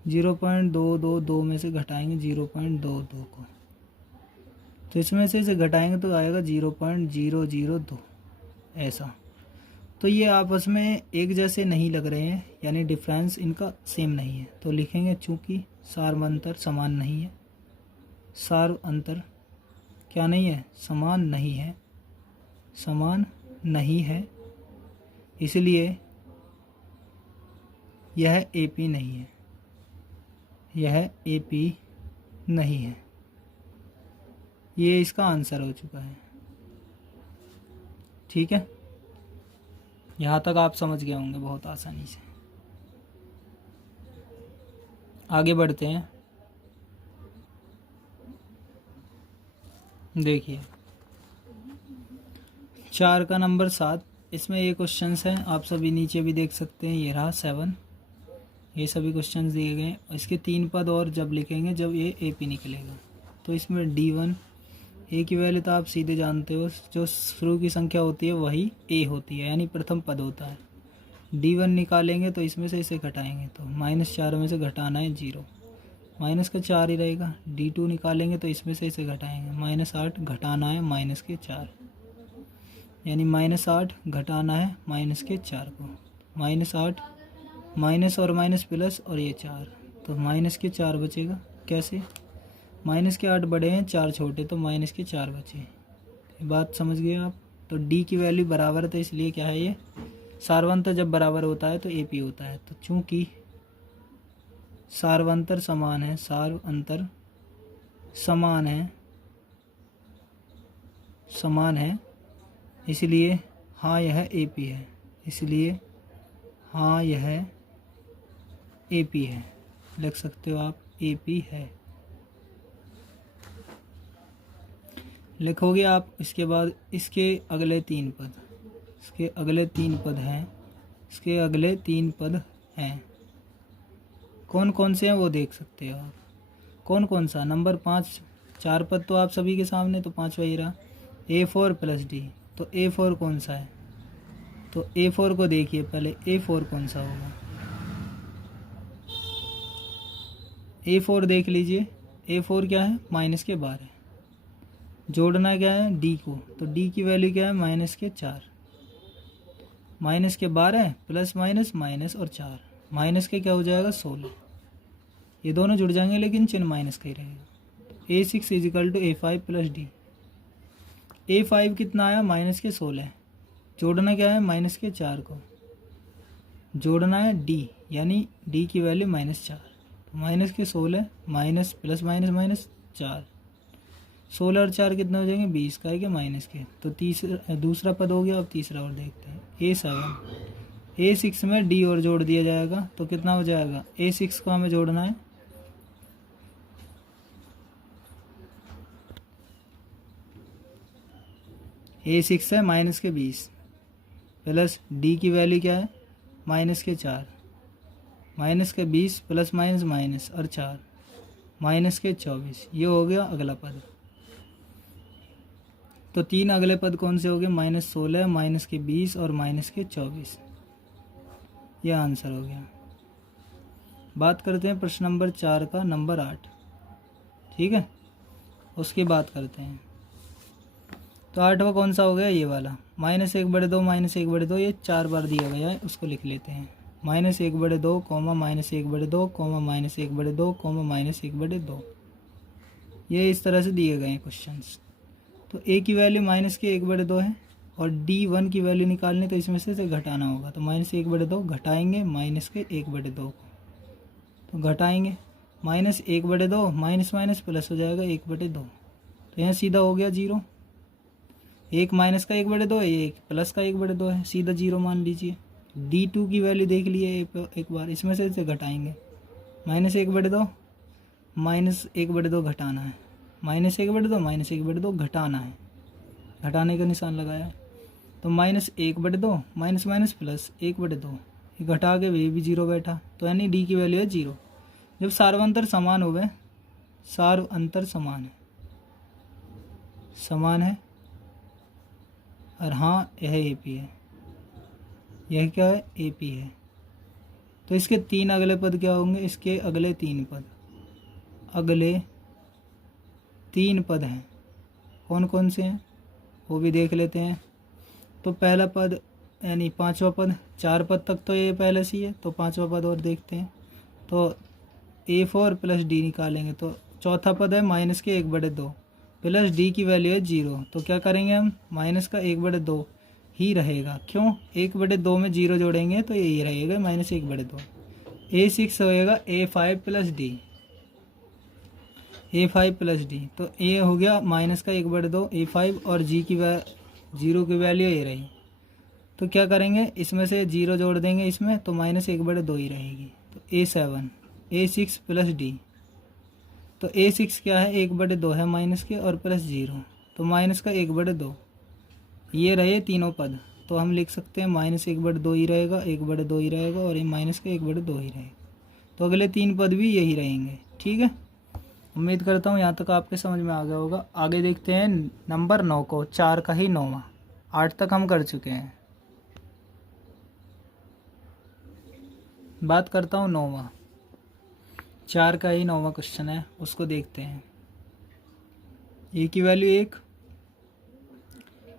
0.222 में से घटाएंगे 0.22 को, तो इसमें से इसे घटाएंगे तो आएगा 0.002 ऐसा। तो ये आपस में एक जैसे नहीं लग रहे हैं, यानी डिफरेंस इनका सेम नहीं है। तो लिखेंगे चूँकि सार्वंतर समान नहीं है, सार्वंतर क्या नहीं है, समान नहीं है, समान नहीं है, इसलिए यह AP नहीं है, यह AP नहीं है। ये इसका आंसर हो चुका है। ठीक है, यहाँ तक आप समझ गए होंगे बहुत आसानी से। आगे बढ़ते हैं। देखिए 4 का नंबर 7, इसमें ये क्वेश्चंस हैं, आप सभी नीचे भी देख सकते हैं। ये रहा 7, ये सभी क्वेश्चंस दिए गए हैं। इसके 3 पद और जब लिखेंगे जब ये AP निकलेगा। तो इसमें D1 A की वैल्यू तो आप सीधे जानते हो, जो शुरू की संख्या होती है वही A होती है, यानी प्रथम पद होता है। D1 निकालेंगे तो इसमें से इसे घटाएंगे, तो -4 में से घटाना है 0, माइनस का 4 ही रहेगा। D2 निकालेंगे तो इसमें से इसे घटाएंगे, -8 घटाना है -4, यानी -8 घटाना है -4 को, -8 माइनस और माइनस प्लस और ये 4, तो -4 बचेगा। कैसे? -8 बड़े हैं, 4 छोटे, तो -4 बचे। बात समझ गए आप? तो D की वैल्यू बराबर है, तो इसलिए क्या है, ये सार्वंतर जब बराबर होता है तो AP होता है। तो चूंकि सार्वंतर समान है, सार्वंतर समान है, इसलिए हाँ यह AP है, इसलिए हाँ यह AP है। लिख सकते हो आप AP है, लिखोगे आप। इसके बाद इसके अगले 3 पद, इसके अगले 3 पद हैं, इसके अगले 3 पद हैं। कौन कौन से हैं वो देख सकते हो आप। कौन कौन सा? नंबर 5, 4 पद तो आप सभी के सामने, तो 5वां ही रहा A4 + D। तो A4 कौन सा है? तो A4 को देखिए पहले, A4 कौन सा होगा? A4 देख लीजिए, A4 क्या है? -12। जोड़ना क्या है? D को, तो D की वैल्यू क्या है? -4, -12 प्लस माइनस और 4, माइनस के क्या हो जाएगा? 16। ये दोनों जुड़ जाएंगे लेकिन चिन्ह माइनस का ही रहेगा। A6 = A5 + D। A5 कितना आया? -16। जोड़ना क्या है? -4 को, जोड़ना है D, यानी D की वैल्यू -4, -16 माइनस प्लस माइनस 4, 16 और 4 कितने हो जाएंगे? 20 का है कि माइनस के। तो दूसरा पद हो गया। अब तीसरा और देखते हैं, A7। A6 में D और जोड़ दिया जाएगा, तो कितना हो जाएगा? A6 को हमें जोड़ना है, A6 है -20 प्लस D की वैल्यू क्या है? -4, -20 प्लस माइनस और 4, -24। ये हो गया अगला पद। तो 3 अगले पद कौन से हो गए? -16, -20 और -24। यह आंसर हो गया। बात करते हैं प्रश्न नंबर 4 का, नंबर 8। ठीक है, उसकी बात करते हैं। तो 8वां कौन सा हो गया? ये वाला, -1/2, -1/2, ये 4 बार दिया गया है, उसको लिख लेते हैं। -1/2, -1/2, -1/2, -1/2। ये इस तरह से दिए गए हैं क्वेश्चंस। तो A की वैल्यू -1/2 है और D1 की वैल्यू निकालनी, तो इसमें से घटाना होगा। तो -1/2 घटाएंगे -1/2 को, तो घटाएंगे -1/2, माइनस प्लस हो जाएगा 1/2, तो यहाँ सीधा हो गया 0। एक माइनस का 1/2 है, एक प्लस का 1/2 है, सीधा 0 मान लीजिए। D2 की वैल्यू देख लिए एक बार, इसमें से घटाएंगे -1/2, -1/2 घटाना है, -1/2 घटाना है, घटाने का निशान लगाया है। तो -1/2 माइनस प्लस 1/2, घटा के वे भी 0 बैठा, तो यानी D की वैल्यू है 0। जब सार्वंतर समान हो गए, सार्वंतर समान है और हाँ यह AP है, यह क्या है? AP है। तो इसके 3 अगले पद क्या होंगे? इसके अगले 3 पद, अगले 3 पद हैं, कौन कौन से हैं वो भी देख लेते हैं। तो पहला पद यानी 5वां पद, 4 पद तक तो ये पहले से ही है, तो 5वां पद और देखते हैं। तो A4 + D निकालेंगे, तो चौथा पद है -1/2 प्लस D की वैल्यू है 0, तो क्या करेंगे हम? -1/2 ही रहेगा। क्यों? 1/2 में 0 जोड़ेंगे तो यही रहेगा -1/2। A6 होएगा A5 + D, A5 + D, तो ये हो गया -1/2 A5 और 0 की वैल्यू ये रही तो क्या करेंगे, इसमें से 0 जोड़ देंगे इसमें, तो -1/2 ही रहेगी। तो A7 A6 प्लस D, तो A6 क्या है, 1/2 है माइनस के, और प्लस 0, तो माइनस का 1/2। ये रहे तीनों पद, तो हम लिख सकते हैं -1/2 ही रहेगा, 1/2 ही रहेगा, और ये माइनस का 1/2 ही रहेगा। तो अगले 3 पद भी यही रहेंगे। ठीक है, उम्मीद करता हूँ यहाँ तक आपके समझ में आ गया होगा। आगे देखते हैं नंबर 9 को, 4 का ही 9वां। 8 तक हम कर चुके हैं, बात करता हूँ 9वां। 4 का ही 9वां क्वेश्चन है, उसको देखते हैं। ए की वैल्यू 1,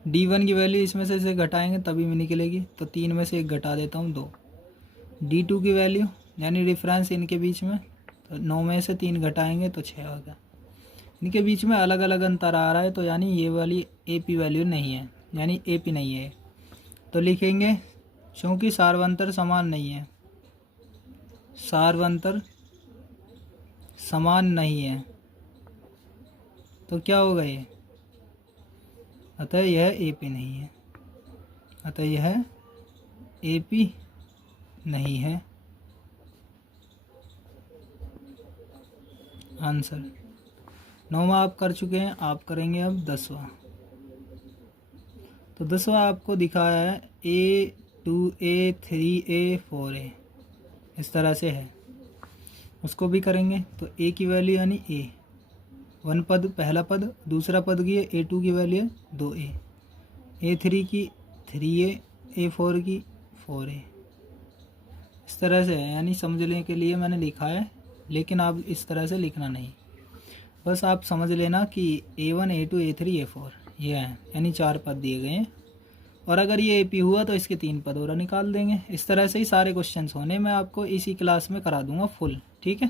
D1 की वैल्यू इसमें से इसे घटाएंगे तभी में निकलेगी, तो 3 में से 1 घटा देता हूँ 2। D2 की वैल्यू यानी डिफरेंस इनके बीच में, तो 9 में से 3 घटाएंगे तो 6 आ गया। इनके बीच में अलग अलग अंतर आ रहा है, तो यानी ये वाली AP वैल्यू नहीं है, यानी AP नहीं है। तो लिखेंगे क्योंकि सार्वंतर समान नहीं है, सार्वंतर समान नहीं है, तो क्या होगा ये, अतः यह AP नहीं है, अतः यह AP नहीं है। आंसर 9वां आप कर चुके हैं, आप करेंगे अब 10वां। तो 10वां आपको दिखाया है A2A 3A 4A, इस तरह से है, उसको भी करेंगे। तो A की वैल्यू यानी A 1 पद, पहला पद, दूसरा पद की है A2 की वैल्यू है 2A, A3 की 3A, A4 की 4A, इस तरह से है। यानी समझने के लिए मैंने लिखा है, लेकिन आप इस तरह से लिखना नहीं, बस आप समझ लेना कि A1 A2 A3 A4 ये है, यानी 4 पद दिए गए हैं। और अगर ये AP हुआ तो इसके 3 पद और निकाल देंगे। इस तरह से ही सारे क्वेश्चंस होने, मैं आपको इसी क्लास में करा दूंगा फुल। ठीक है,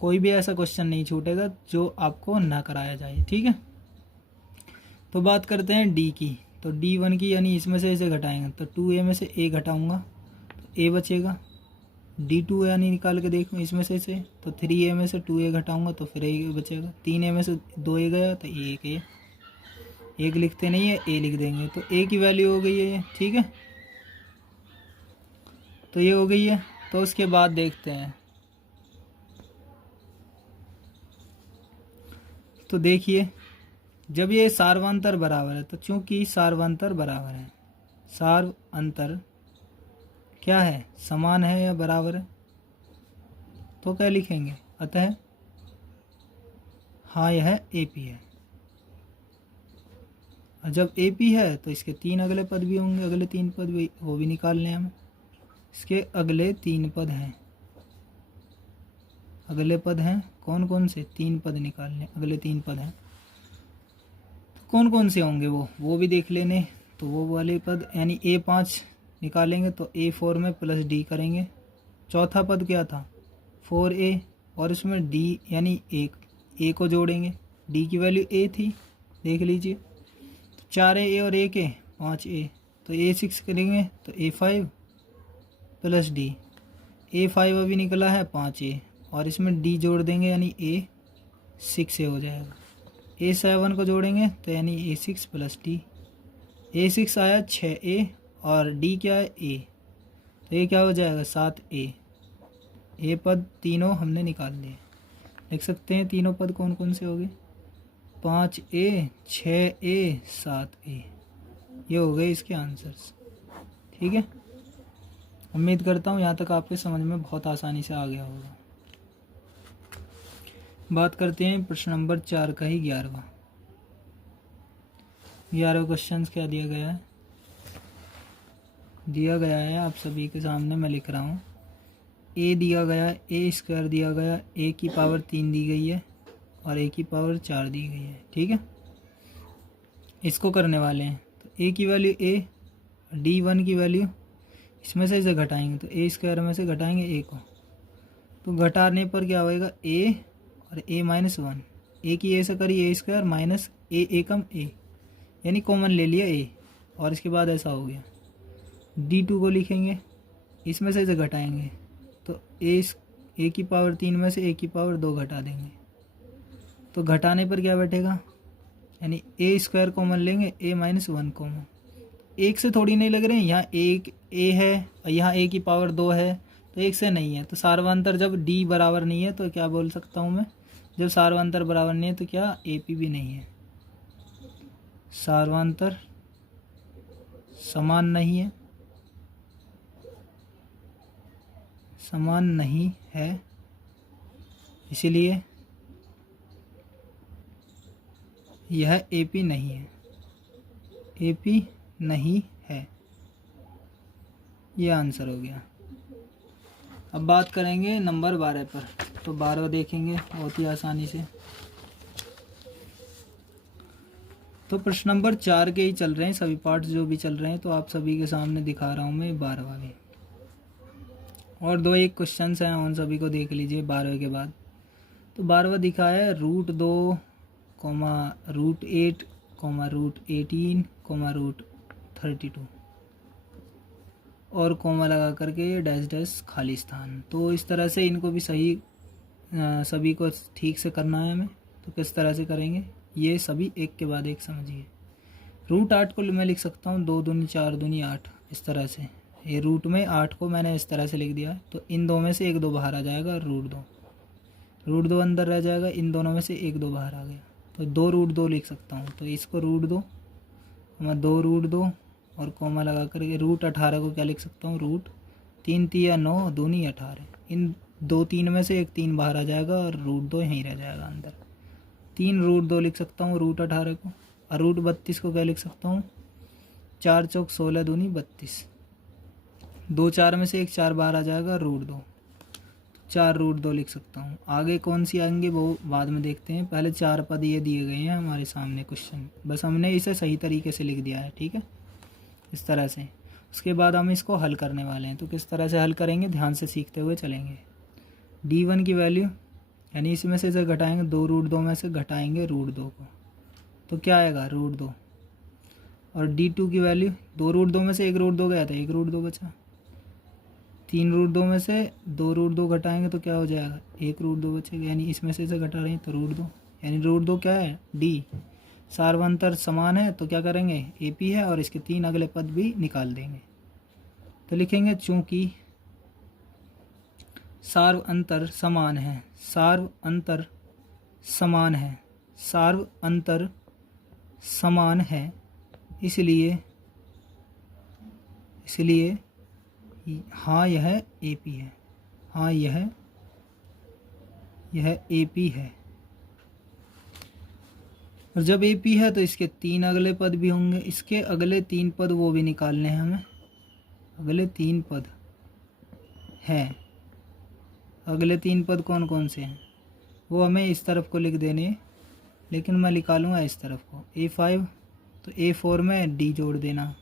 कोई भी ऐसा क्वेश्चन नहीं छूटेगा जो आपको ना कराया जाए। ठीक है, तो बात करते हैं D की। तो D1 की यानी इसमें से इसे घटाएंगे, तो 2A में से A घटाऊँगा तो A बचेगा। D2 यानी निकाल के देखो इसमें से इसे, तो 3A में से 2A घटाऊँगा तो फिर A बचेगा। 3A में से 2A गया तो A, एक लिखते नहीं है, A लिख देंगे, तो A की वैल्यू हो गई है ये। ठीक है, तो ये हो गई है। तो उसके बाद देखते हैं, तो देखिए जब ये सार्वंतर बराबर है, तो चूंकि सार्वंतर बराबर है, सार्वंतर क्या है, समान है या बराबर है, तो क्या लिखेंगे, अतः हाँ यह AP है। और जब AP है तो इसके 3 अगले पद भी होंगे, अगले 3 पद भी, वो भी निकाल लें हम। इसके अगले 3 पद हैं, अगले पद हैं कौन कौन से, 3 पद निकाल लें, अगले 3 पद हैं, तो कौन कौन से होंगे वो भी देख लेने। तो वो वाले पद यानी A5 निकालेंगे, तो A4 में प्लस D करेंगे। चौथा पद क्या था, 4A, और उसमें D यानी 1, A को जोड़ेंगे, D की वैल्यू A थी, देख लीजिए। तो 4A और 1A 5A, तो A6 करेंगे तो A5 प्लस D, A5 अभी निकला है 5A, और इसमें D जोड़ देंगे यानी A6A हो जाएगा। A7 को जोड़ेंगे तो यानी A6 प्लस D, A6 आया 6A, और D क्या है A, तो ये क्या हो जाएगा 7A। A पद तीनों हमने निकाल लिए, लिख सकते हैं तीनों पद कौन कौन से हो गए, 5A 6A 7A, ये हो गए इसके आंसर्स। ठीक है, उम्मीद करता हूँ यहाँ तक आपके समझ में बहुत आसानी से आ गया होगा। बात करते हैं प्रश्न नंबर 4 का ही 11वां। 11वां क्वेश्चन क्या दिया गया है, दिया गया है आप सभी के सामने, मैं लिख रहा हूँ। A दिया गया है, A² दिया गया, A की पावर 3 दी गई है, और A की पावर 4 दी गई है। ठीक है, इसको करने वाले हैं। तो A की वैल्यू A, D1 की वैल्यू इसमें से इसे घटाएंगे, तो A² में से घटाएंगे A को, तो घटाने पर क्या होएगा A और A-1, A की A से करी A² minus A Ekam A, यानी कॉमन ले लिया A, और इसके बाद ऐसा हो गया। D2 को लिखेंगे, इसमें से इसे घटाएंगे, तो A की पावर 3 में से A की पावर 2 घटा देंगे, तो घटाने पर क्या बैठेगा, यानी A² कॉमन लेंगे, A-1 कॉमन, एक से थोड़ी नहीं लग रहे हैं, यहाँ एक ए है और यहाँ ए की पावर 2 है, तो एक से नहीं है। तो सार्वंतर जब डी बराबर नहीं है तो क्या बोल सकता हूँ मैं, जब सार्वंतर बराबर नहीं है तो क्या ए पी भी नहीं है, सार्वंतर समान नहीं है, समान नहीं है, इसीलिए यह एपी नहीं है, एपी नहीं है। यह आंसर हो गया। अब बात करेंगे नंबर 12 पर। तो 12 देखेंगे बहुत ही आसानी से। तो प्रश्न नंबर 4 के ही चल रहे हैं सभी पार्ट जो भी चल रहे हैं, तो आप सभी के सामने दिखा रहा हूँ मैं 12वां भी, और 2 एक क्वेश्चन हैं, उन सभी को देख लीजिए 12वें के बाद। तो 12वां दिखा है √2, √8, √18, √32 और कोमा लगा करके डैश डैश खाली स्थान। तो इस तरह से इनको भी सही सभी को ठीक से करना है हमें। तो किस तरह से करेंगे, ये सभी एक के बाद एक समझिए। √8 को मैं लिख सकता हूँ 2 दूनी 4 दूनी 8, इस तरह से। ये रूट में 8 को मैंने इस तरह से लिख दिया है, तो इन दो में से 1 2 बाहर आ जाएगा, √2 अंदर रह जाएगा, इन दोनों में से 1 2 बाहर आ गया, तो 2 √2 लिख सकता हूँ। तो इसको √2, मैं 2 √2 और कोमा लगा करके √18 को क्या लिख सकता हूँ, √3 3 9 दूनी 18, इन 2 3 में से 1 3 बाहर आ जाएगा और √2 यहीं रह जाएगा अंदर। 3 √2 लिख सकता हूँ √18 को, और √32 को क्या लिख सकता हूँ, 4 चौक 16 दूनी 32, 2 4 में से 1 4 बाहर आ जाएगा, √2, 4 √2 लिख सकता हूँ। आगे कौन सी आएंगे वो बाद में देखते हैं, पहले 4 पद ये दिए गए हैं हमारे सामने क्वेश्चन, बस हमने इसे सही तरीके से लिख दिया है, ठीक है, इस तरह से। उसके बाद हम इसको हल करने वाले हैं। तो किस तरह से हल करेंगे, ध्यान से सीखते हुए चलेंगे। D1 की वैल्यू, यानी इसमें से घटाएंगे 2 √2 में से घटाएंगे √2 को, तो क्या आएगा √2। और D2 की वैल्यू, 2 √2 में से 1 √2 गया था, 1 √2 बचा। 3 √2 में से 2 √2 घटाएंगे तो क्या हो जाएगा, 1 √2 बचेगा, यानी इसमें से घटा रहे हैं तो √2, यानी √2 क्या है, D। सार्वंतर समान है तो क्या करेंगे, AP है, और इसके 3 अगले पद भी निकाल देंगे। तो लिखेंगे चूंकि सार्व अंतर समान है, सार्व अंतर समान है, सार्व अंतर समान है, इसलिए हाँ यह AP है, हाँ यह AP है। और जब AP है तो इसके 3 अगले पद भी होंगे, इसके अगले 3 पद वो भी निकालने हैं हमें, अगले 3 पद हैं। अगले 3 पद कौन कौन से हैं वो हमें इस तरफ को लिख देने, लेकिन मैं निकालूंगा इस तरफ को, A5, तो A4 में D जोड़ देना।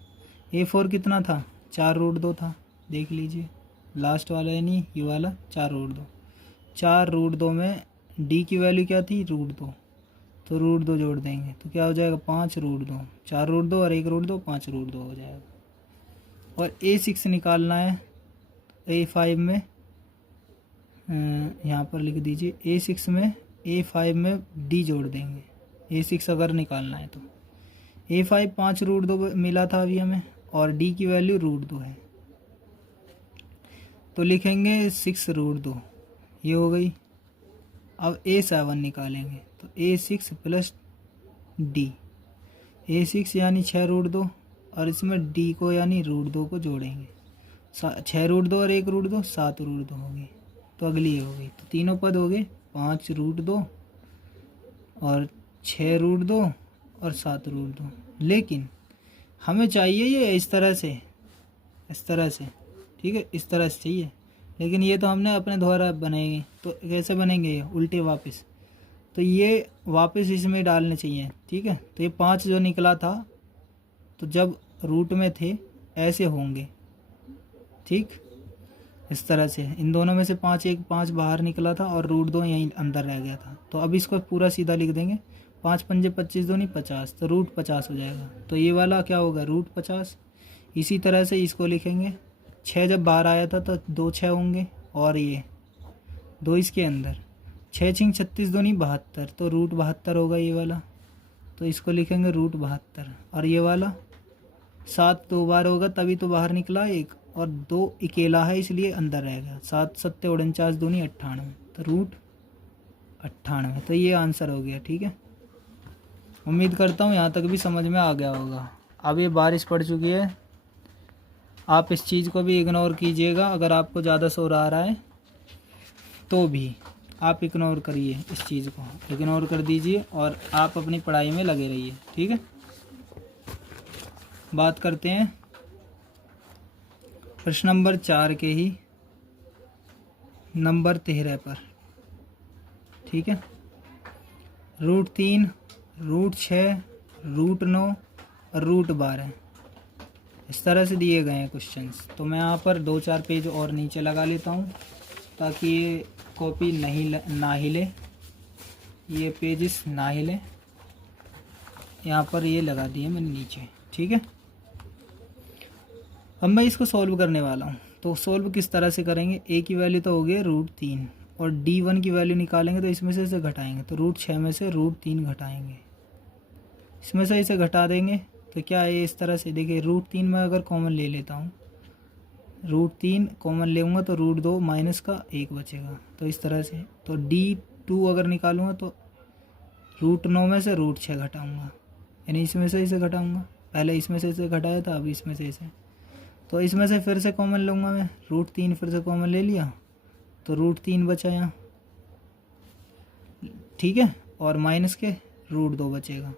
A4 कितना था, 4 √2 था, देख लीजिए लास्ट वाला, यानी ये वाला 4 √2, 4 √2 में D की वैल्यू क्या थी, √2, तो √2 जोड़ देंगे तो क्या हो जाएगा, 5 √2, 4 √2 और 1 √2, 5 √2 हो जाएगा। और A6 निकालना है, A5 में यहाँ पर लिख दीजिए, A5 में D जोड़ देंगे, A6 अगर निकालना है तो। A5 5 √2 मिला था अभी हमें, और D की वैल्यू √2 है, तो लिखेंगे 6 √2, ये हो गई। अब A7 निकालेंगे, तो A6 प्लस D, A6 यानी 6 √2, और इसमें D को यानी √2 को जोड़ेंगे, 6 √2 और 1 √2, 7 √2 हो गई, तो अगली ये हो गई। तो तीनों पद हो गए, 5 √2 और 6 √2 और 7 √2। लेकिन हमें चाहिए ये इस तरह से, इस तरह से, ठीक है, इस तरह से चाहिए, लेकिन ये तो हमने अपने द्वारा बनाएंगे, तो कैसे बनेंगे ये उल्टे वापस, तो ये वापस इसमें डालने चाहिए, ठीक है। तो ये 5 जो निकला था, तो जब रूट में थे ऐसे होंगे, ठीक, इस तरह से। इन दोनों में से 5 1 5 बाहर निकला था और √2 यहीं अंदर रह गया था, तो अब इसको पूरा सीधा लिख देंगे, 5 पंजे 25 दूनी 50, तो √50 हो जाएगा। तो ये वाला क्या होगा, √50। इसी तरह से इसको लिखेंगे, 6 जब बाहर आया था तो 2 6 होंगे, और ये 2 इसके अंदर, 6 6 36 दूनी 72, तो √72 होगा ये वाला, तो इसको लिखेंगे √72। और ये वाला 7 2 बार होगा तभी तो बाहर निकला एक, और 2 अकेला है इसलिए अंदर रह गया। 7 7 49 दूनी 98, तो रूट 98, तो ये आंसर हो गया। ठीक है, उम्मीद करता हूँ यहाँ तक भी समझ में आ गया होगा। अब ये बारिश पड़ चुकी है, आप इस चीज़ को भी इग्नोर कीजिएगा। अगर आपको ज़्यादा शोर आ रहा है तो भी आप इग्नोर करिए, इस चीज़ को इग्नोर कर दीजिए और आप अपनी पढ़ाई में लगे रहिए। ठीक है, बात करते हैं प्रश्न नंबर 4 के ही नंबर 13 पर। ठीक है, रूट 3, रूट 6, रूट 9 और रूट 12 इस तरह से दिए गए हैं क्वेश्चंस। तो मैं यहाँ पर 2-4 पेज और नीचे लगा लेता हूँ ताकि ये कॉपी ना हिले, ये पेजेस ना हिले। यहाँ पर ये लगा दिए मैंने नीचे। ठीक है, अब मैं इसको सॉल्व करने वाला हूँ। तो सॉल्व किस तरह से करेंगे, ए की वैल्यू तो हो गई रूट 3 और D1 की वैल्यू निकालेंगे तो इसमें से इसे घटाएंगे, तो रूट 6 में से रूट 3 घटाएंगे, इसमें से इसे घटा देंगे तो क्या है इस तरह से। देखिए रूट 3 में अगर कॉमन ले लेता हूँ, रूट 3 कॉमन लेऊँगा तो रूट 2 माइनस का 1 बचेगा, तो इस तरह से। तो D2 अगर निकालूँगा तो रूट 9 में से रूट 6 घटाऊँगा, यानी इसमें से इसे घटाऊँगा। पहले इसमें से इसे घटाया था, अब इसमें से इसे। तो इसमें से फिर से कॉमन लूँगा मैं, रूट 3 फिर से कॉमन ले लिया तो रूट 3 बचा यहाँ। ठीक है, और माइनस के रूट 2 बचेगा।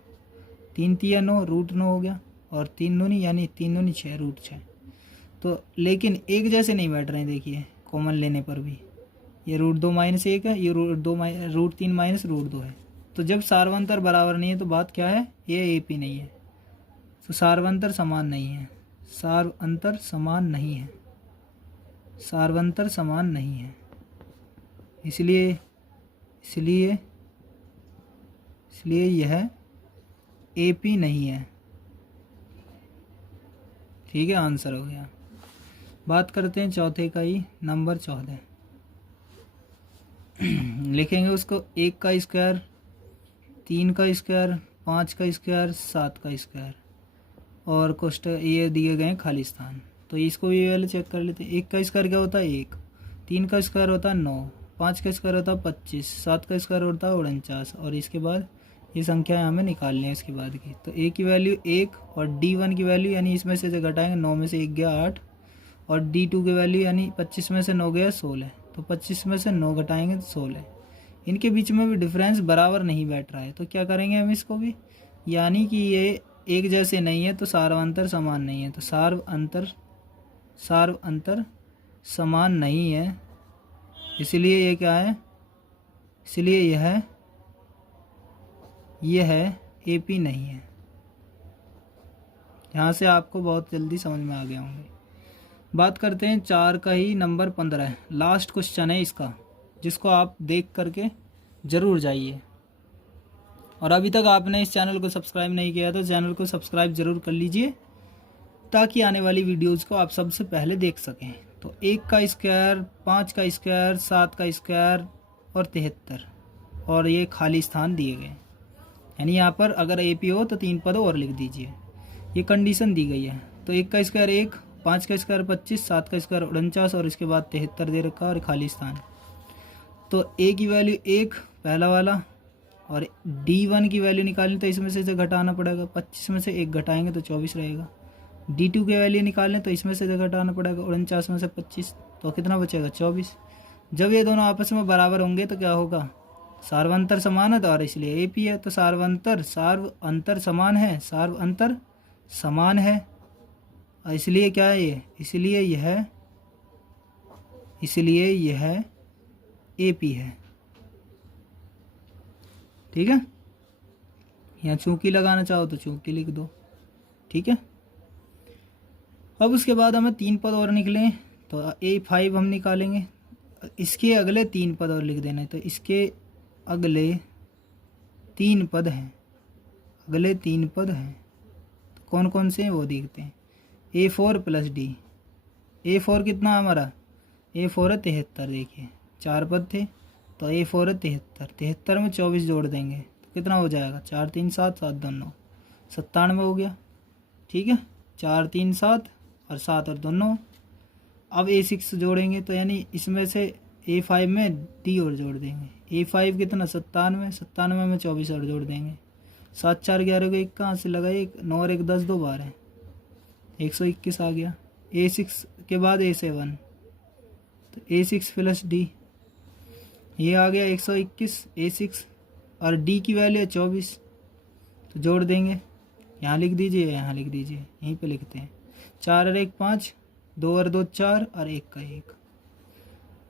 3 3 9 रूट 9 हो गया, और 3 दूनी यानी 3 दूनी 6 रूट 6। तो लेकिन एक जैसे नहीं बैठ रहे हैं, देखिए कॉमन लेने पर भी ये रूट 2 माइनस 1 है, ये रूट 3 माइनस रूट 2 है। तो जब सार्वंतर बराबर नहीं है तो बात क्या है, ये AP नहीं है, तो सार्वंतर समान नहीं है, सार्वंतर समान नहीं है, सार्वंतर समान नहीं है। इसलिए इसलिए इसलिए यह AP नहीं है। ठीक है, आंसर हो गया। बात करते हैं चौथे का ही नंबर 14। लिखेंगे उसको 1 का स्क्वायर, 3 का स्क्वायर, 5 का स्क्वायर, 7 का स्क्वायर, और कोष्टक ये दिए गए हैं खाली स्थान। तो इसको भी पहले चेक कर लेते हैं। 1 का स्क्वायर क्या होता है 1, 3 का स्क्वायर होता है 9, 5 का स्क्वायर होता है 25, 7 का स्क्वायर होता है 49, और इसके बाद ये संख्या हमें निकालनी है इसके बाद की। तो A की वैल्यू 1 और D1 की वैल्यू यानी इसमें से घटाएंगे, 9 में से 1 गया 8, और D2 की वैल्यू यानी 25 में से 9 गया 16, तो 25 में से 9 घटाएंगे तो 16। इनके बीच में भी डिफरेंस बराबर नहीं बैठ रहा है, तो क्या करेंगे हम इसको भी, यानी कि ये एक जैसे नहीं है तो सार्वंतर समान नहीं है, तो सार्वंतर समान नहीं है, इसलिए ये क्या है, इसलिए यह AP नहीं है। यहाँ से आपको बहुत जल्दी समझ में आ गया होंगे। बात करते हैं 4 का ही नंबर 15, लास्ट क्वेश्चन है इसका, जिसको आप देख करके ज़रूर जाइए। और अभी तक आपने इस चैनल को सब्सक्राइब नहीं किया तो चैनल को सब्सक्राइब ज़रूर कर लीजिए, ताकि आने वाली वीडियोज़ को आप सबसे पहले देख सकें। तो 1 का स्क्वायर, 5 का स्क्वायर, 7 का स्क्वायर और 73, और ये खाली स्थान दिए गए, यानी यहाँ पर अगर AP हो तो 3 पद और लिख दीजिए, ये कंडीशन दी गई है। तो 1 का स्क्वायर 1, 5 का स्क्वायर 25, 7 का स्क्वायर 49, और इसके बाद 73 दे रखा और खाली स्थान। तो A की वैल्यू 1 पहला वाला, और D1 की वैल्यू निकालनी तो इसमें से इसे घटाना पड़ेगा, 25 में से 1 घटाएंगे तो 24 रहेगा। D2 की वैल्यू निकालें तो इसमें से इसे घटाना पड़ेगा, 49 में से 25, तो कितना बचेगा 24। जब ये दोनों आपस में बराबर होंगे तो क्या होगा, सार्वंतर समान है, तो और इसलिए AP है। तो सार्वंतर समान है, सार्वंतर समान है, और इसलिए क्या है ये, इसलिए यह AP है। ठीक है, यहाँ चूंकि लगाना चाहो तो चूंकि लिख दो। ठीक है, अब उसके बाद हमें 3 पद और निकले, तो A5 हम निकालेंगे, इसके अगले 3 पद और लिख देना है। तो इसके अगले 3 पद हैं, अगले 3 पद हैं, तो कौन कौन से हैं वो देखते हैं। A4 प्लस D, A4 कितना हमारा, A4 है 73, देखिए 4 पद थे, तो A4 है 73, 73 में 24 जोड़ देंगे तो कितना हो जाएगा, 4 3 7 7 2 9, 97 हो गया। ठीक है, 4 3 7 और 7 और 2 9। अब A6 जोड़ेंगे तो यानी इसमें से A5 में D और जोड़ देंगे। A5 कितना 97, 97 में 24 और जोड़ देंगे। 7 4 11 को 1 कहाँ से लगाए, 1 9 और 1 10 2 12 121 आ गया। A6 के बाद A7 तो A6 प्लस D ये आ गया 121 A6 और D की वैल्यू है 24 तो जोड़ देंगे। यहाँ लिख दीजिए, यहाँ लिख दीजिए, यहीं पे लिखते हैं। 4 और 1 5, 2 और 2 4 और 1 का 1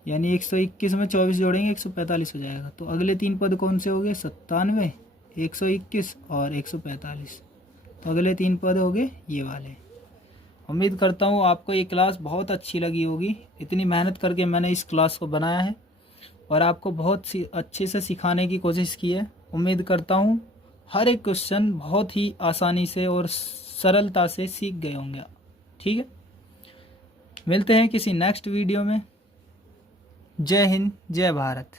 यानी 121 में 24 जोड़ेंगे 145 हो जाएगा। तो अगले 3 पद कौन से हो गए, 97 121 और 145। तो अगले 3 पद हो गए ये वाले। उम्मीद करता हूँ आपको ये क्लास बहुत अच्छी लगी होगी। इतनी मेहनत करके मैंने इस क्लास को बनाया है और आपको बहुत सी अच्छे से सिखाने की कोशिश की है। उम्मीद करता हूँ हर एक क्वेश्चन बहुत ही आसानी से और सरलता से सीख गए होंगे। ठीक है, मिलते हैं किसी नेक्स्ट वीडियो में। जय हिंद, जय भारत।